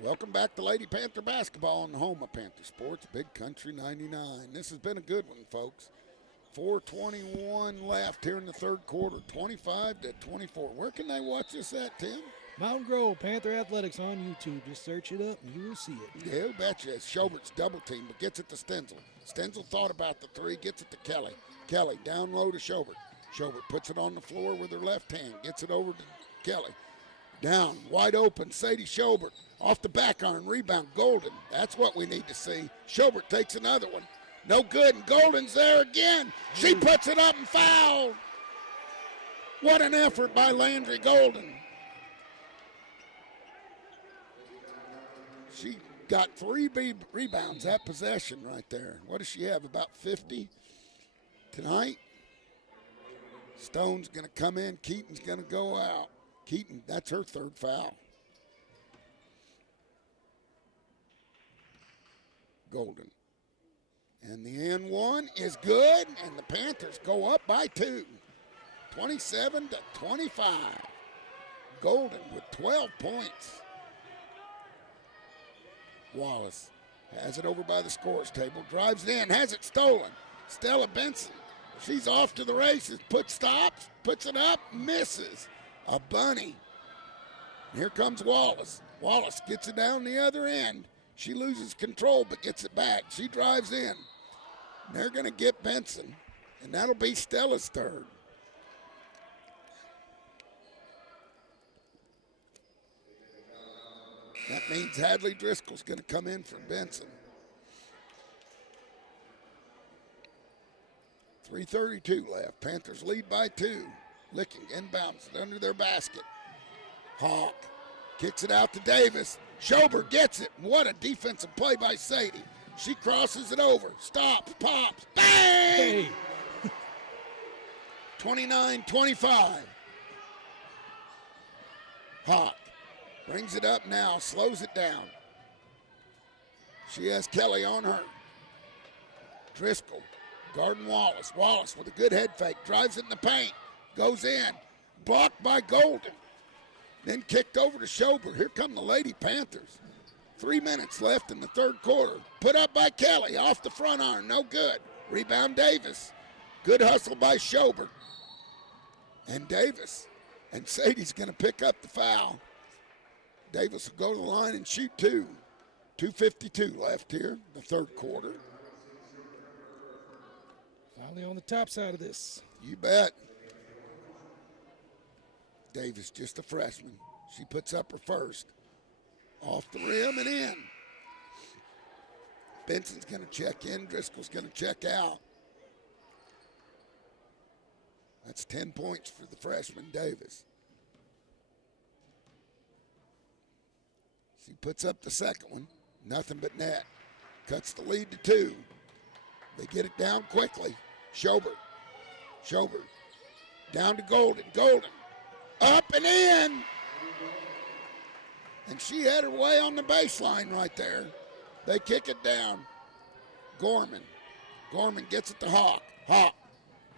Welcome back to Lady Panther basketball on the home of Panther Sports, Big Country 99. This has been a good one, folks. 4:21 left here in the third quarter, 25-24. Where can they watch this at, Tim? Mountain Grove Panther Athletics on YouTube. Just search it up and you will see it. Yeah, you betcha. Schobert's double team, but gets it to Stenzel. Stenzel thought about the three, gets it to Kelly. Kelly down low to Schobert. Schobert puts it on the floor with her left hand, gets it over to Kelly. Down, wide open, Sadie Schobert. Off the back iron, rebound, Golden. That's what we need to see. Schobert takes another one. No good, and Golden's there again. She puts it up and fouled. What an effort by Landry Golden. She got 3 rebounds that possession right there. What does she have, about 50 tonight? Stone's going to come in. Keaton's going to go out. Keaton, that's her third foul. Golden. And the and one is good, and the Panthers go up by 2. 27-25. Golden with 12 points. Wallace has it over by the scores table, drives it in, has it stolen. Stella Benson, she's off to the races, stops, puts it up, misses. A bunny. Here comes Wallace. Wallace gets it down the other end. She loses control but gets it back. She drives in. They're going to get Benson, and that'll be Stella's third. That means Hadley Driscoll's going to come in for Benson. 3:32 left. Panthers lead by 2. Licking inbounds it under their basket. Hawk kicks it out to Davis. Schobert gets it. What a defensive play by Sadie. She crosses it over. Stops, pops, bang! Hey. 29-25. Hawk brings it up now, slows it down. She has Kelly on her. Driscoll, guarding Wallace. Wallace with a good head fake, drives it in the paint, goes in, blocked by Golden. Then kicked over to Schobert. Here come the Lady Panthers. 3 minutes left in the third quarter. Put up by Kelly, off the front iron, no good. Rebound Davis. Good hustle by Schobert. And Davis. And Sadie's going to pick up the foul. Davis will go to the line and shoot 2. 2:52 left here, the third quarter. Finally on the top side of this. You bet. Davis, just a freshman. She puts up her first. Off the rim and in. Benson's going to check in. Driscoll's going to check out. That's 10 points for the freshman, Davis. She puts up the second one. Nothing but net. Cuts the lead to 2. They get it down quickly. Schobert. Schobert. Down to Golden. Golden. Up and in. And she had her way on the baseline right there. They kick it down. Gorman. Gorman gets it to Hawk. Hawk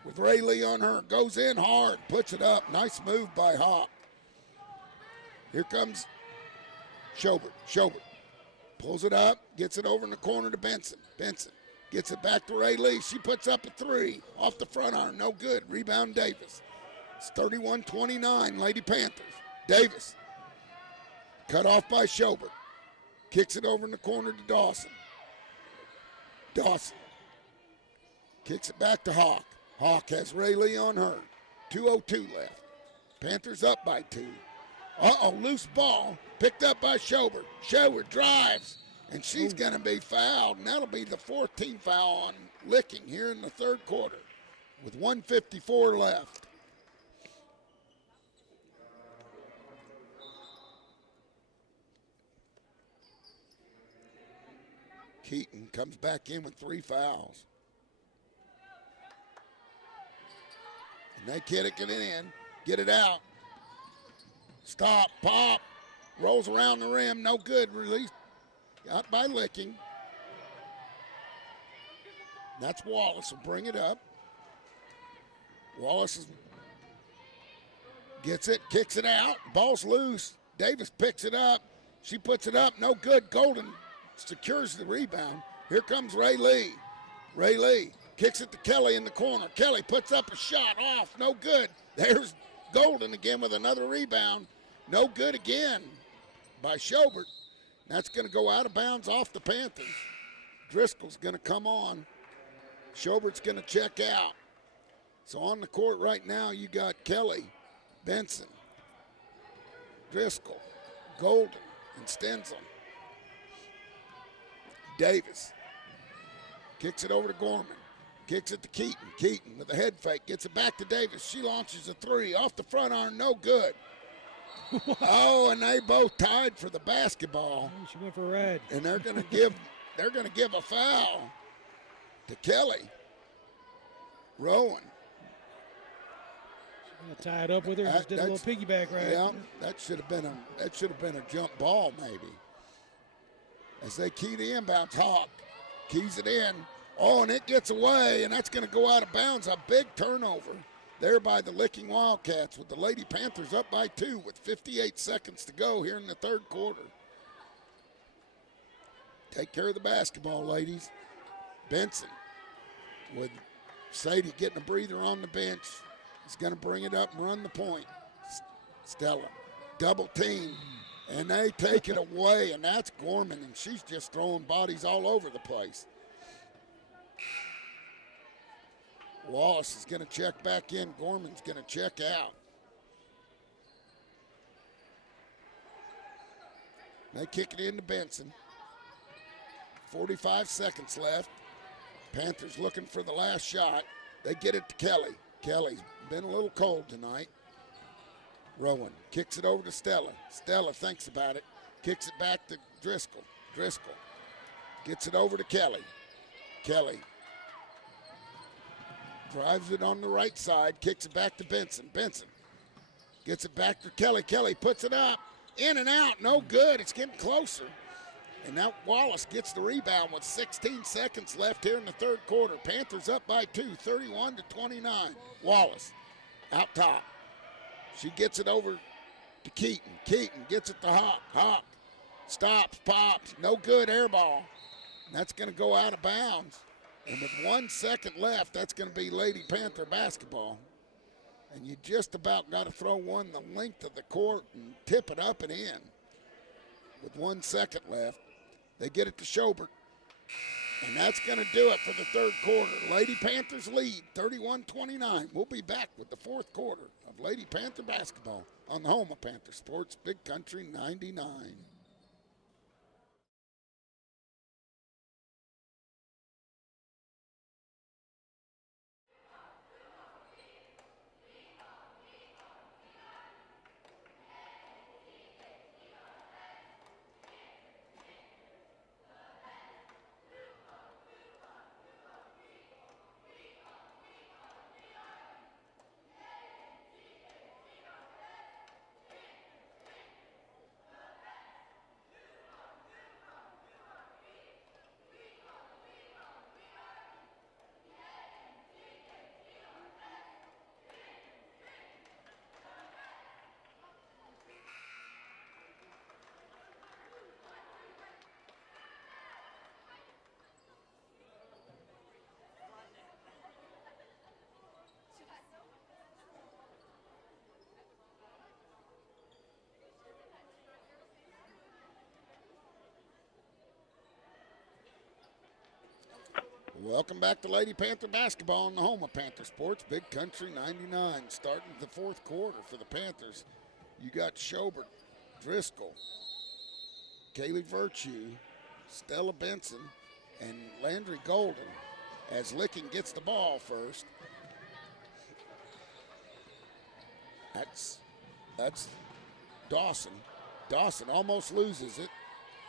with Ray Lee on her. Goes in hard. Puts it up. Nice move by Hawk. Here comes Schobert. Schobert Pulls it up, gets it over in the corner to Benson. Benson gets it back to Ray Lee. She puts up a three off the front arm. No good. Rebound Davis. It's 31-29, Lady Panthers. Davis. Cut off by Schobert. Kicks it over in the corner to Dawson. Dawson. Kicks it back to Hawk. Hawk has Ray Lee on her. 2:02 left. Panthers up by 2. Loose ball. Picked up by Schobert. Schobert drives. And she's going to be fouled. And that'll be the 14th foul on Licking here in the third quarter with 1:54 left. Keaton comes back in with 3 fouls. And they get it in, get it out. Stop, pop, rolls around the rim, no good. Release, got by Licking. That's Wallace will bring it up. Wallace gets it, kicks it out, ball's loose. Davis picks it up. She puts it up, no good. Golden secures the rebound. Here comes Ray Lee. Ray Lee kicks it to Kelly in the corner. Kelly puts up a shot off, no good. There's Golden again with another rebound. No good again by Schobert. That's going to go out of bounds off the Panthers. Driscoll's going to come on. Schobert's going to check out. So on the court right now, you got Kelly, Benson, Driscoll, Golden, and Stenzel. Davis kicks it over to Gorman. Kicks it to Keaton. Keaton with a head fake. Gets it back to Davis. She launches a three. Off the front arm. No good. And they both tied for the basketball. She went for red. And they're going to give a foul to Kelly. Rowan. Tie it up with her. Just did a little piggyback right. Yeah, that should have been a jump ball maybe. As they key the inbounds, Hawk keys it in. And it gets away, and that's going to go out of bounds. A big turnover there by the Licking Wildcats with the Lady Panthers up by 2 with 58 seconds to go here in the third quarter. Take care of the basketball, ladies. Benson with Sadie getting a breather on the bench. He's going to bring it up and run the point. Stella, double team, and they take it away, and that's Gorman, and she's just throwing bodies all over the place. Wallace is going to check back in. Gorman's going to check out. They kick it into Benson. 45 seconds left. Panthers looking for the last shot. They get it to Kelly. Kelly's been a little cold tonight. Rowan kicks it over to Stella. Stella thinks about it. Kicks it back to Driscoll. Driscoll gets it over to Kelly. Kelly drives it on the right side, kicks it back to Benson. Benson gets it back to Kelly. Kelly puts it up, in and out, no good. It's getting closer. And now Wallace gets the rebound with 16 seconds left here in the third quarter. Panthers up by 2, 31-29. Wallace out top. She gets it over to Keaton. Keaton gets it to Hawk. Hawk stops, pops, no good, air ball. And that's going to go out of bounds. And with 1 second left, that's going to be Lady Panther basketball. And you just about got to throw one the length of the court and tip it up and in. With 1 second left, they get it to Schobert. And that's going to do it for the third quarter. Lady Panthers lead 31-29. We'll be back with the fourth quarter of Lady Panther basketball on the home of Panther Sports, Big Country 99. Welcome back to Lady Panther basketball in the home of Panther Sports, Big Country 99. Starting the fourth quarter for the Panthers. You got Schobert, Driscoll, Kaylee Virtue, Stella Benson, and Landry Golden as Licking gets the ball first. That's Dawson. Dawson almost loses it.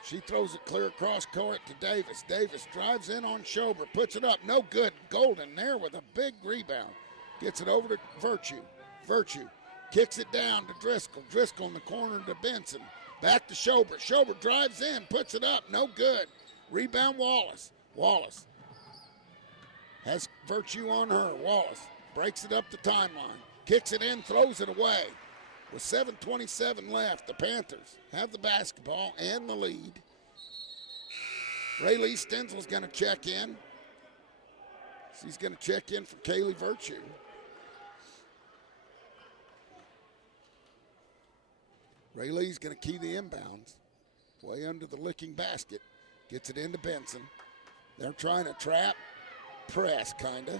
She throws it clear across court to Davis. Davis drives in on Schobert, puts it up. No good. Golden there with a big rebound. Gets it over to Virtue. Virtue kicks it down to Driscoll. Driscoll in the corner to Benson. Back to Schobert. Schobert drives in, puts it up. No good. Rebound Wallace. Wallace has Virtue on her. Wallace breaks it up the timeline. Kicks it in, throws it away. With 7:27 left, the Panthers have the basketball and the lead. Raylee Stenzel's going to check in. She's going to check in for Kaylee Virtue. Raylee's going to key the inbounds. Way under the Licking basket. Gets it into Benson. They're trying to trap, press, kind of.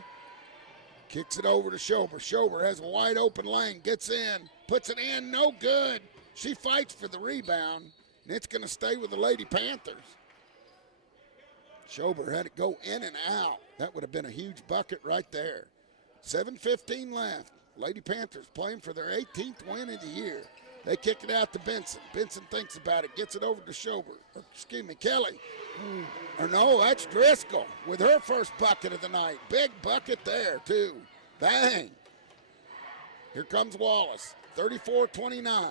Kicks it over to Schobert. Schobert has a wide open lane. Gets in. Puts it in. No good. She fights for the rebound. And it's going to stay with the Lady Panthers. Schobert had it go in and out. That would have been a huge bucket right there. 7:15 left. Lady Panthers playing for their 18th win of the year. They kick it out to Benson. Benson thinks about it. Gets it over to Schobert. Kelly. Or no, that's Driscoll with her first bucket of the night. Big bucket there, too. Bang. Here comes Wallace. 34-29.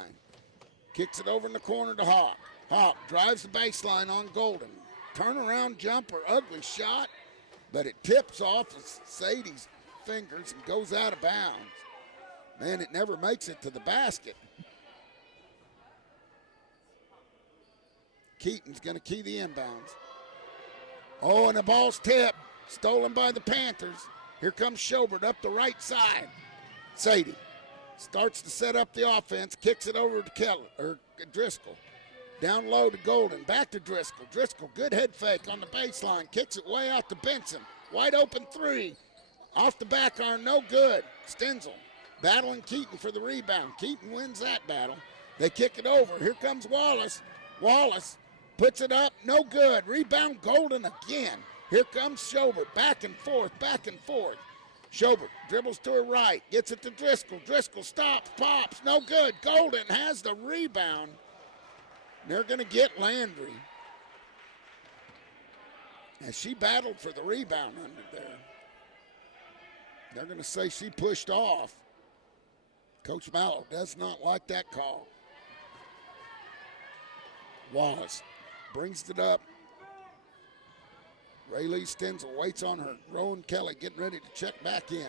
Kicks it over in the corner to Hawk. Hawk drives the baseline on Golden. Turnaround jumper, ugly shot, but it tips off of Sadie's fingers and goes out of bounds. Man, it never makes it to the basket. Keaton's going to key the inbounds. Oh, and the ball's tipped. Stolen by the Panthers. Here comes Schobert up the right side. Sadie starts to set up the offense. Kicks it over to Driscoll. Down low to Golden. Back to Driscoll. Driscoll, good head fake on the baseline. Kicks it way out to Benson. Wide open three. Off the back iron, no good. Stenzel battling Keaton for the rebound. Keaton wins that battle. They kick it over. Here comes Wallace. Wallace puts it up, no good. Rebound Golden again. Here comes Schobert, back and forth, back and forth. Schobert dribbles to her right, gets it to Driscoll. Driscoll stops, pops, no good. Golden has the rebound. They're going to get Landry. And she battled for the rebound under there. They're going to say she pushed off. Coach Mallow does not like that call. Wallace brings it up. Raylee Stenzel waits on her. Rowan Kelly getting ready to check back in.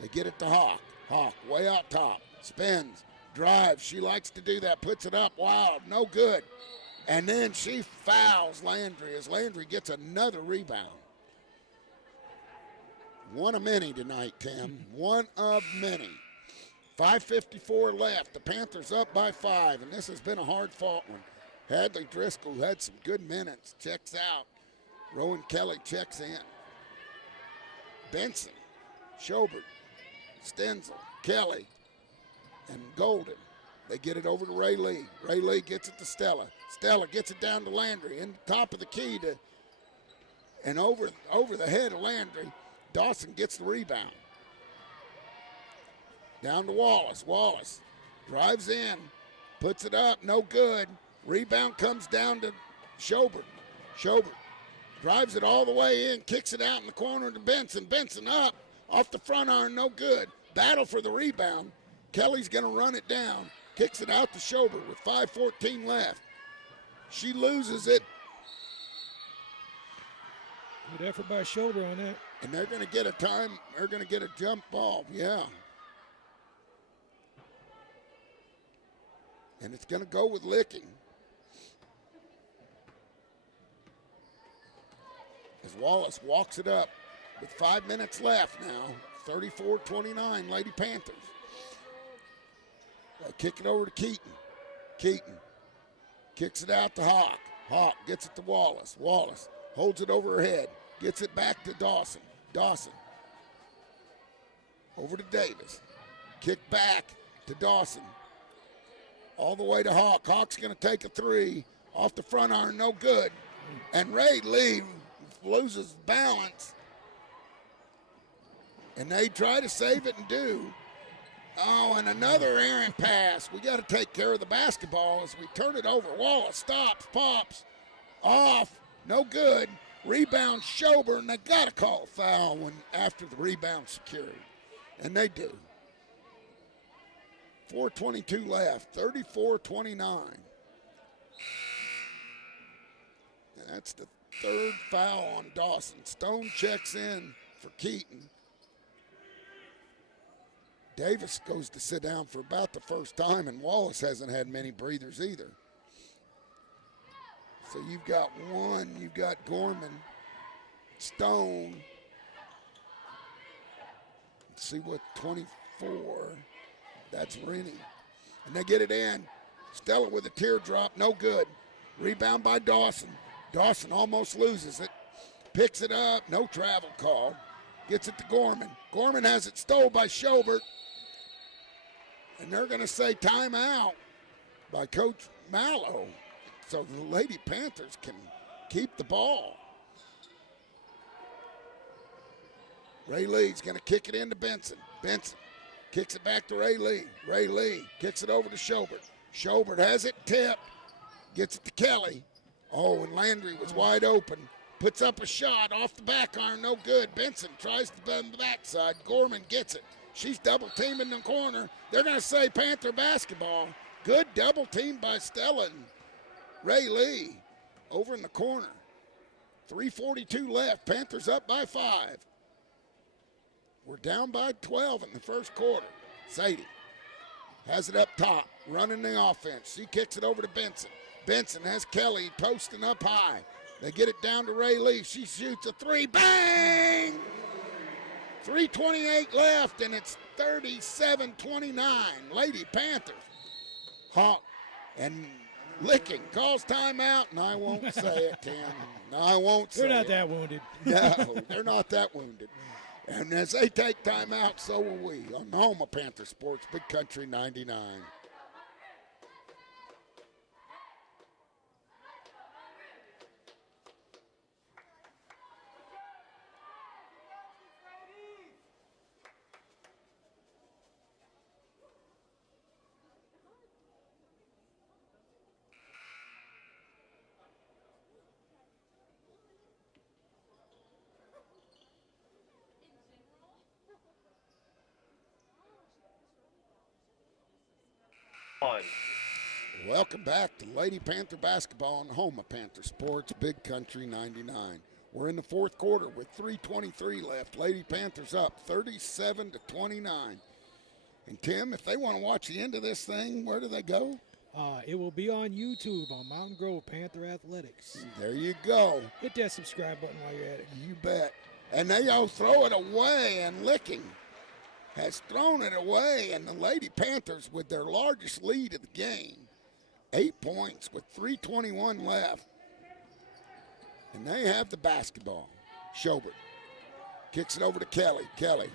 They get it to Hawk. Hawk way out top. Spins. Drives. She likes to do that. Puts it up. Wow, no good. And then she fouls Landry as Landry gets another rebound. One of many tonight, Tim. One of many. 5:54 left. The Panthers up by 5, and this has been a hard-fought one. Hadley Driscoll had some good minutes. Checks out. Rowan Kelly checks in. Benson, Schobert, Stenzel, Kelly, and Golden. They get it over to Raylee. Raylee gets it to Stella. Stella gets it down to Landry in the top of the key and over the head of Landry. Dawson gets the rebound. Down to Wallace. Wallace drives in, puts it up, no good. Rebound comes down to Schobert. Schobert drives it all the way in, kicks it out in the corner to Benson. Benson up, off the front iron, no good. Battle for the rebound. Kelly's going to run it down. Kicks it out to Schobert with 5:14 left. She loses it. Good effort by Schobert on that. And they're going to get a jump ball, yeah. And it's going to go with Licking. As Wallace walks it up with 5 minutes left now. 34-29, Lady Panthers. They kick it over to Keaton. Keaton kicks it out to Hawk. Hawk gets it to Wallace. Wallace holds it over her head. Gets it back to Dawson. Dawson. Over to Davis. Kick back to Dawson. All the way to Hawk. Hawk's going to take a three. Off the front iron, no good. And Ray Lee loses balance. And they try to save it and do. Oh, and another errant pass. We got to take care of the basketball as we turn it over. Wallace stops, pops, off, no good. Rebound Schober, and they got to call a foul when after the rebound secured. And they do. 4:22 left, 34-29. And that's the third foul on Dawson. Stone checks in for Keaton. Davis goes to sit down for about the first time, and Wallace hasn't had many breathers either. So you've got one, you've got Gorman, Stone. Let's see what 24, that's Rennie. And they get it in. Stella with a teardrop, no good. Rebound by Dawson. Dawson almost loses it. Picks it up, no travel call. Gets it to Gorman. Gorman has it stole by Schobert. And they're going to say timeout by Coach Mallow so the Lady Panthers can keep the ball. Ray Lee's going to kick it into Benson. Benson kicks it back to Ray Lee. Ray Lee kicks it over to Schobert. Schobert has it tipped. Gets it to Kelly. Oh, and Landry was wide open. Puts up a shot off the back iron, no good. Benson tries to bend the backside. Gorman gets it. She's double teaming the corner. They're going to say Panther basketball. Good double team by Stella and Ray Lee over in the corner. 3:42 left. Panthers up by 5. We're down by 12 in the first quarter. Sadie has it up top, running the offense. She kicks it over to Benson. Benson has Kelly posting up high. They get it down to Ray Lee. She shoots a three. Bang! 3:28 left, and it's 37-29. Lady Panthers. Hawk and Licking calls timeout, and I won't say it, Tim. I won't say it. They're not that wounded. No, they're not that wounded. And as they take timeout, so will we on the home of Panther Sports, Big Country 99. Welcome back to Lady Panther basketball on the home of Panther Sports, Big Country 99. We're in the fourth quarter with 3:23 left. Lady Panthers up 37-29. And Tim, if they want to watch the end of this thing, where do they go? It will be on YouTube on Mountain Grove Panther Athletics. There you go. Hit that subscribe button while you're at it. You bet. And they all throw it away, and Licking has thrown it away, and the Lady Panthers with their largest lead of the game, 8 points with 3:21 left. And they have the basketball. Schobert kicks it over to Kelly. Kelly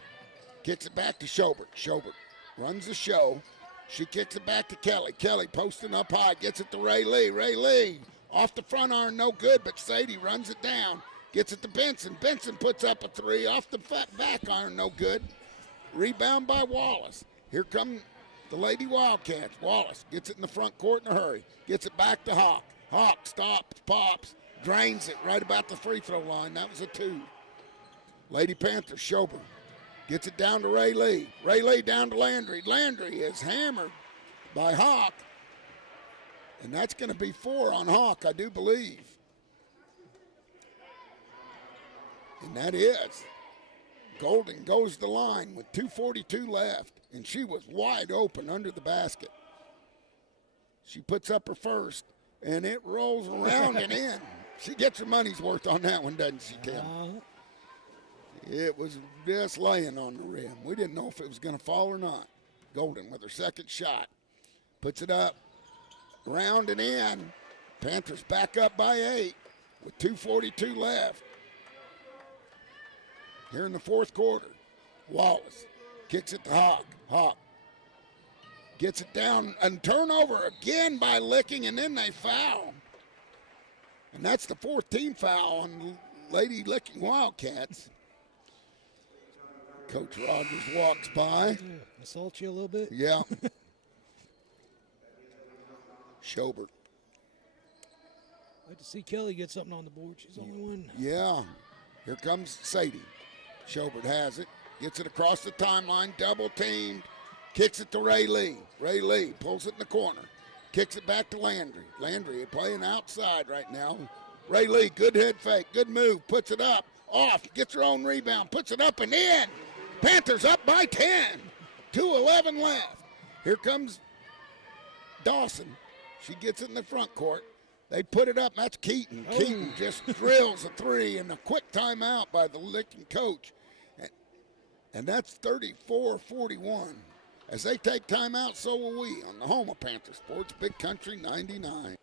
kicks it back to Schobert. Schobert runs the show. She kicks it back to Kelly. Kelly posting up high, gets it to Ray Lee. Ray Lee off the front iron, no good, but Sadie runs it down. Gets it to Benson. Benson puts up a three off the back iron, no good. Rebound by Wallace. Here come the Lady Wildcats. Wallace gets it in the front court in a hurry. Gets it back to Hawk. Hawk stops, pops, drains it right about the free throw line. That was a 2. Lady Panthers, Schober gets it down to Ray Lee. Ray Lee down to Landry. Landry is hammered by Hawk. And that's going to be 4 on Hawk, I do believe. And that is. Golden goes to the line with 2:42 left, and she was wide open under the basket. She puts up her first, and it rolls around and in. She gets her money's worth on that one, doesn't she, Tim? It was just laying on the rim. We didn't know if it was going to fall or not. Golden with her second shot. Puts it up, round and in. Panthers back up by 8 with 2:42 left. here in the fourth quarter. Wallace kicks it to Hawk. Hawk gets it down and turnover again by Licking, and then they foul. And that's the fourth team foul on Lady Licking Wildcats. Coach Rogers walks by. Yeah, assault you a little bit? Yeah. Schobert. I'd like to see Kelly get something on the board. She's the only one. Yeah. Here comes Sadie. Schobert has it. Gets it across the timeline. Double teamed. Kicks it to Ray Lee. Ray Lee pulls it in the corner. Kicks it back to Landry. Landry playing outside right now. Ray Lee, good head fake. Good move. Puts it up. Off. Gets her own rebound. Puts it up and in. Panthers up by 10. 2:11 left. Here comes Dawson. She gets it in the front court. They put it up. That's Keaton. Oh. Keaton just drills a three, and a quick timeout by the Licking coach. And that's 34-41. As they take timeout, so will we on the home of Panther Sports, Big Country 99.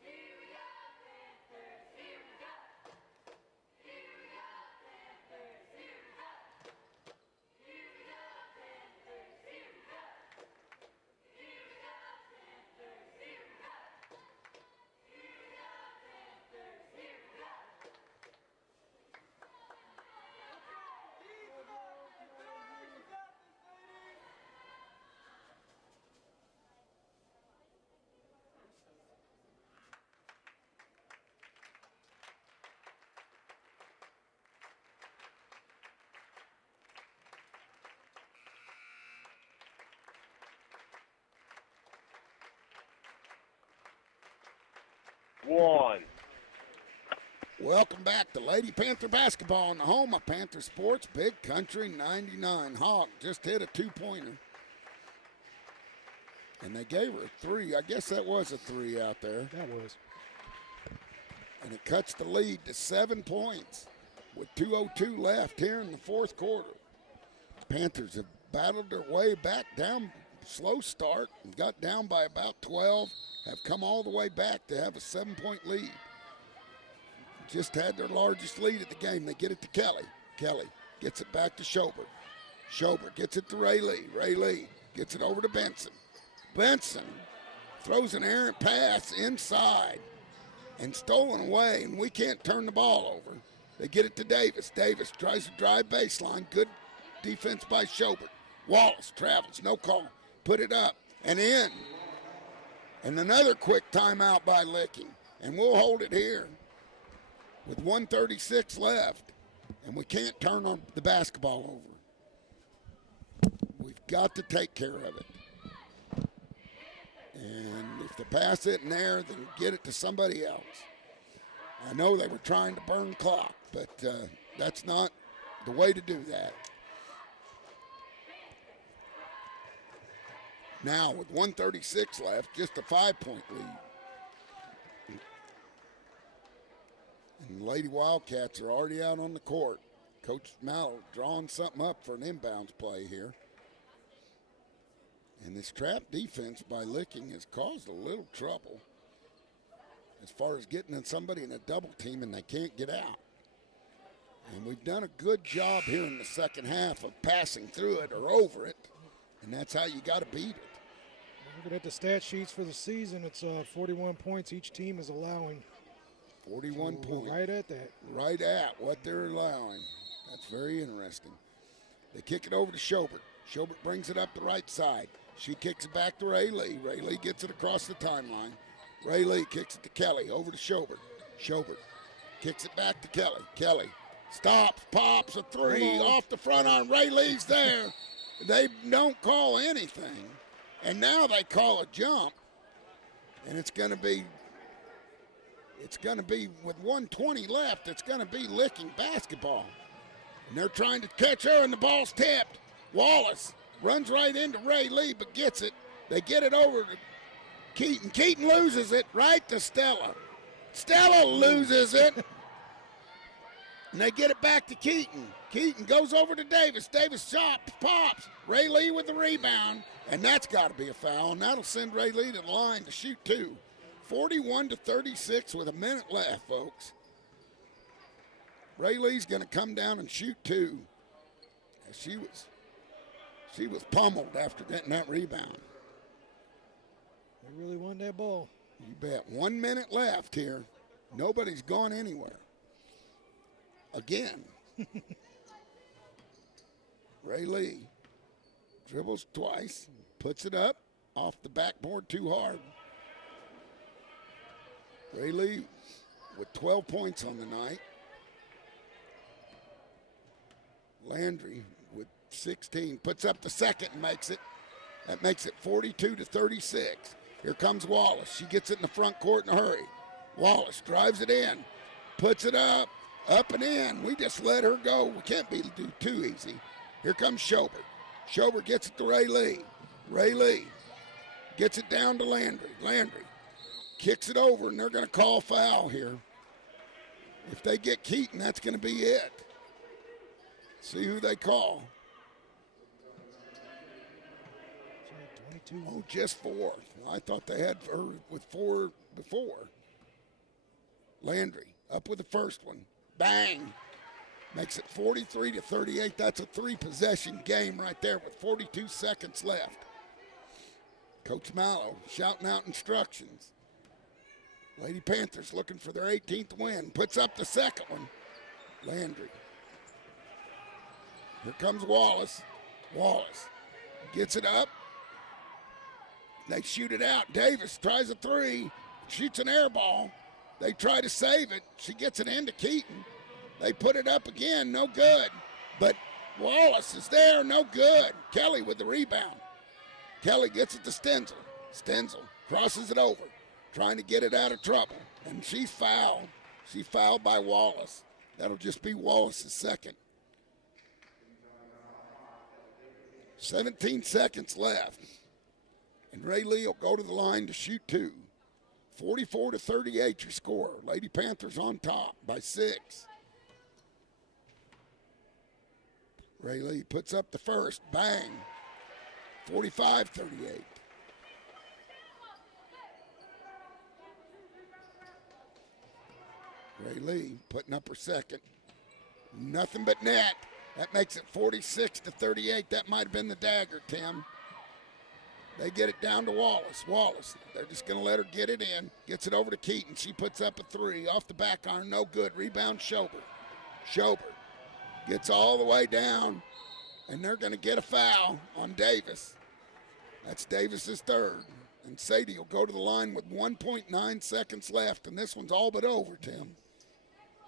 One. Welcome back to Lady Panther basketball on the home of Panther Sports, Big Country 99. Hawk just hit a two-pointer. And they gave her a three. I guess that was a three out there. That was. And it cuts the lead to 7 points with 2:02 left here in the fourth quarter. Panthers have battled their way back down, slow start, and got down by about 12, have come all the way back to have a 7-point lead. Just had their largest lead at the game. They get it to Kelly. Kelly gets it back to Schobert. Schobert gets it to Ray Lee. Ray Lee gets it over to Benson. Benson throws an errant pass inside and stolen away, and we can't turn the ball over. They get it to Davis. Davis tries to drive baseline. Good defense by Schobert. Wallace travels, no call. Put it up and in. And another quick timeout by Licking. And we'll hold it here with 1:36 left. And we can't turn on the basketball over. We've got to take care of it. And if the pass isn't there, then get it to somebody else. I know they were trying to burn clock, but that's not the way to do that. Now, with 1:36 left, just a 5-point lead. And the Lady Wildcats are already out on the court. Coach Mallow drawing something up for an inbounds play here. And this trap defense by Licking has caused a little trouble as far as getting somebody in a double team and they can't get out. And we've done a good job here in the second half of passing through it or over it, and that's how you got to beat it. Looking at the stat sheets for the season, it's 41 points each team is allowing. 41 points. Right at that. Right at what they're allowing. That's very interesting. They kick it over to Schobert. Schobert brings it up the right side. She kicks it back to Ray Lee. Ray Lee gets it across the timeline. Ray Lee kicks it to Kelly, over to Schobert. Schobert kicks it back to Kelly. Kelly stops, pops a three off the front arm. Ray Lee's there. They don't call anything. And now they call a jump. And it's going to be with 1:20 left, it's going to be Licking basketball. And they're trying to catch her, and the ball's tipped. Wallace runs right into Ray Lee, but gets it. They get it over to Keaton. Keaton loses it right to Stella. Stella loses it. And they get it back to Keaton. Keaton goes over to Davis. Davis chops, pops. Ray Lee with the rebound. And that's got to be a foul. And that'll send Ray Lee to the line to shoot two. 41-36 with a minute left, folks. Ray Lee's going to come down and shoot two. she was pummeled after getting that rebound. They really won that ball. You bet. 1 minute left here. Nobody's gone anywhere. Again. Ray Lee dribbles twice, puts it up off the backboard too hard. Ray Lee with 12 points on the night. Landry with 16 puts up the second and makes it. That makes it 42-36. Here comes Wallace. She gets it in the front court in a hurry. Wallace drives it in, puts it up and in. We just let her go. We can't do too easy. Here comes Schobert. Schobert gets it to Ray Lee. Ray Lee gets it down to Landry. Landry kicks it over, and they're going to call foul here. If they get Keaton, that's going to be it. See who they call. 22. Oh, just 4. I thought they had her with 4 before. Landry up with the first one. Bang. Makes it 43-38. That's a 3-possession game right there with 42 seconds left. Coach Mallow shouting out instructions. Lady Panthers looking for their 18th win. Puts up the second one. Landry. Here comes Wallace. Wallace gets it up. They shoot it out. Davis tries a 3. Shoots an air ball. They try to save it. She gets it into Keaton. They put it up again. No good. But Wallace is there. No good. Kelly with the rebound. Kelly gets it to Stenzel. Stenzel crosses it over, trying to get it out of trouble. And she's fouled. She's fouled by Wallace. That'll just be Wallace's second. 17 seconds left. And Ray Lee will go to the line to shoot 2. 44-38 your score. Lady Panthers on top by 6. Ray Lee puts up the first. Bang. 45-38. Ray Lee putting up her second. Nothing but net. That makes it 46-38. That might have been the dagger, Tim. They get it down to Wallace. Wallace, they're just going to let her get it in. Gets it over to Keaton. She puts up a 3 off the back iron. No good. Rebound, Schobert. Schobert gets all the way down, and they're going to get a foul on Davis. That's Davis's third. And Sadie will go to the line with 1.9 seconds left, and this one's all but over, Tim.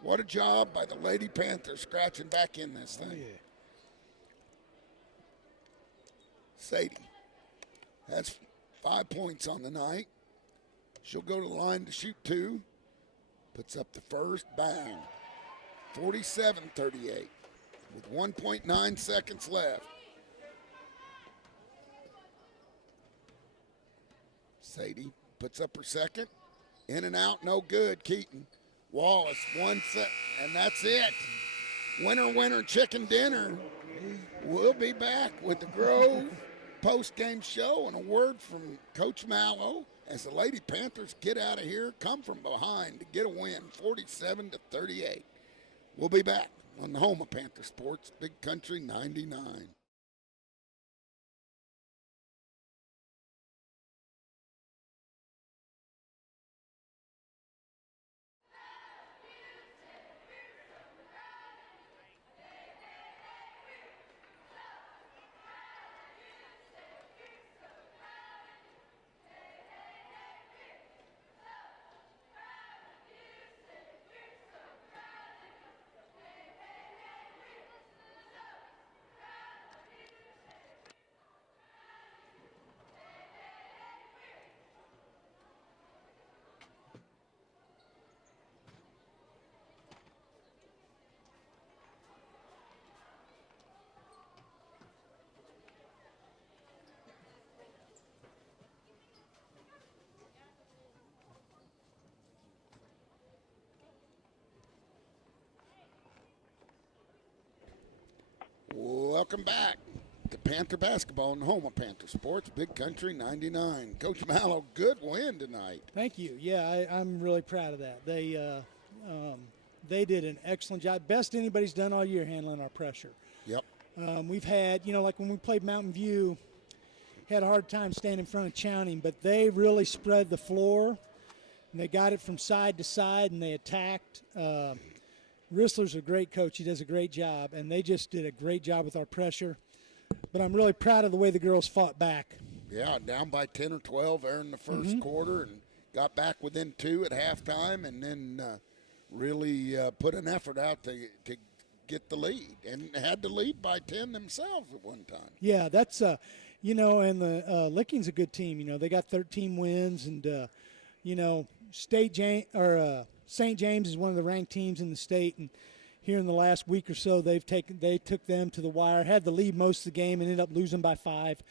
What a job by the Lady Panthers scratching back in this thing. Oh, yeah. Sadie has 5 points on the night. She'll go to the line to shoot 2. Puts up the first. Bang. 47-38 with 1.9 seconds left. Sadie puts up her second. In and out, no good. Keaton. Wallace, 1 set, and that's it. Winner, winner, chicken dinner. We'll be back with the Grove post-game show and a word from Coach Mallow as the Lady Panthers get out of here, come from behind to get a win, 47-38. We'll be back on the home of Panther Sports, Big Country 99. Welcome back to Panther Basketball and home of Panther Sports, Big Country 99. Coach Mallow, good win tonight. Thank you. Yeah, I'm really proud of that. They did an excellent job. Best anybody's done all year handling our pressure. Yep. We've had, like when we played Mountain View, had a hard time staying in front of Chowning, but they really spread the floor, and they got it from side to side, and they attacked. Rissler's a great coach. He does a great job, and they just did a great job with our pressure. But I'm really proud of the way the girls fought back. Yeah, down by 10 or 12 there in the 1st quarter, and got back within 2 at halftime, and then really put an effort out to get the lead, and had the lead by 10 themselves at one time. Yeah, that's and the Licking's a good team. They got 13 wins, and St. James is one of the ranked teams in the state, and here in the last week or so they took them to the wire, had the lead most of the game, and ended up losing by 5.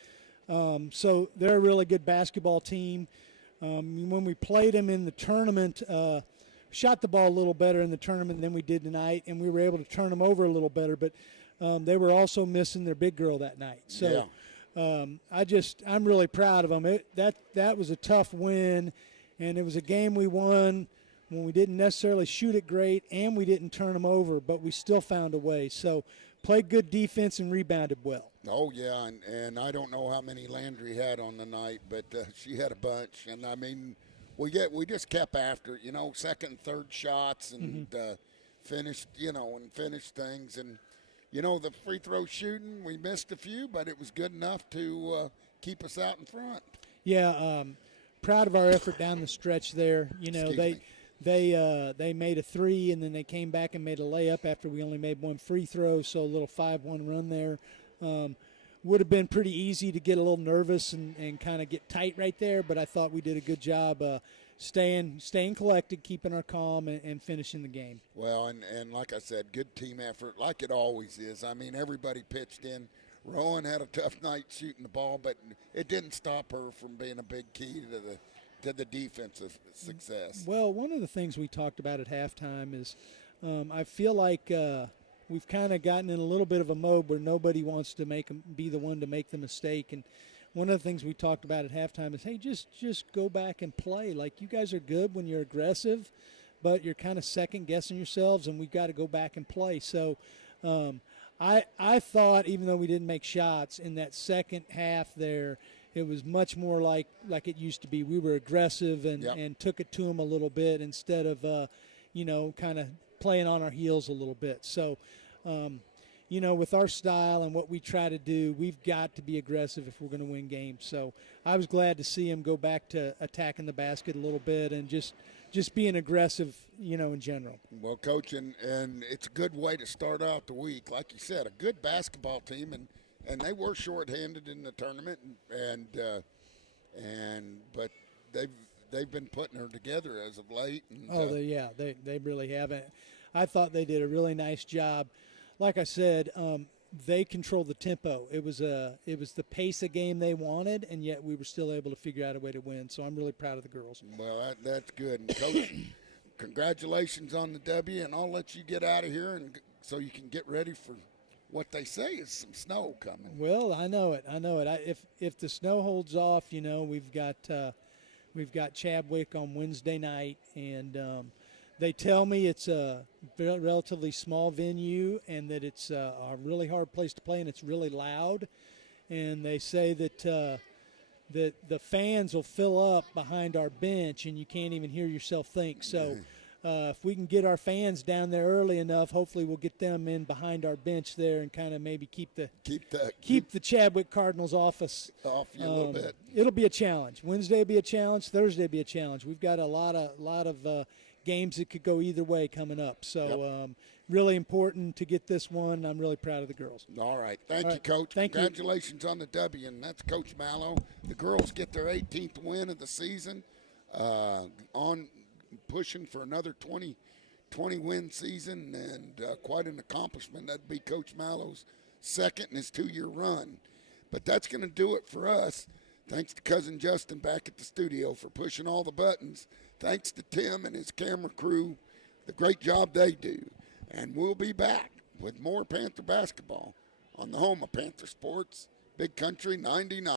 So they're a really good basketball team. When we played them in the tournament, shot the ball a little better in the tournament than we did tonight, and we were able to turn them over a little better. But they were also missing their big girl that night. So I'm really proud of them. That was a tough win, and it was a game we won when we didn't necessarily shoot it great and we didn't turn them over, but we still found a way. So played good defense and rebounded well. Oh, yeah, and I don't know how many Landry had on the night, but she had a bunch. And, I mean, we just kept after it, second and third shots, and finished things. And, the free throw shooting, we missed a few, but it was good enough to keep us out in front. Yeah, proud of our effort down the stretch there. They made a 3, and then they came back and made a layup after we only made 1 free throw, so a little 5-1 run there. Would have been pretty easy to get a little nervous and kind of get tight right there, but I thought we did a good job staying collected, keeping our calm, and finishing the game. Well, and like I said, good team effort, like it always is. I mean, everybody pitched in. Rowan had a tough night shooting the ball, but it didn't stop her from being a big key to the defensive success. Well, one of the things we talked about at halftime is I feel like we've kind of gotten in a little bit of a mode where nobody wants to be the one to make the mistake. And one of the things we talked about at halftime is, hey, just go back and play. Like, you guys are good when you're aggressive, but you're kind of second-guessing yourselves, and we've got to go back and play. So I thought, even though we didn't make shots, in that second half there, it was much more like it used to be. We were aggressive and took it to them a little bit instead of, kind of playing on our heels a little bit. So, with our style and what we try to do, we've got to be aggressive if we're going to win games. So I was glad to see him go back to attacking the basket a little bit and just being aggressive, in general. Well, Coach, and it's a good way to start out the week. Like you said, a good basketball team, and they were shorthanded in the tournament, but they've been putting her together as of late. And, they really haven't. I thought they did a really nice job. Like I said, they controlled the tempo. It was the pace of game they wanted, and yet we were still able to figure out a way to win. So I'm really proud of the girls. Well, that's good. And Coach, congratulations on the W, and I'll let you get out of here and so you can get ready for what they say is some snow coming. Well, I know it. If the snow holds off, we've got Chadwick on Wednesday night, and they tell me it's a relatively small venue and that it's a really hard place to play and it's really loud. And they say that the fans will fill up behind our bench and you can't even hear yourself think. So if we can get our fans down there early enough, hopefully we'll get them in behind our bench there and kind of maybe keep the Chadwick Cardinals off us. Off you a little bit. It'll be a challenge. Wednesday will be a challenge. Thursday will be a challenge. We've got a lot of games that could go either way coming up. So really important to get this one. I'm really proud of the girls. All right. Thank you, Coach. Congratulations on the W, and that's Coach Mallow. The girls get their 18th win of the season, on pushing for another 20-win season, and quite an accomplishment. That'd be Coach Mallow's second in his 2-year run. But that's going to do it for us. Thanks to Cousin Justin back at the studio for pushing all the buttons. Thanks to Tim and his camera crew, the great job they do. And we'll be back with more Panther basketball on the home of Panther Sports, Big Country 99.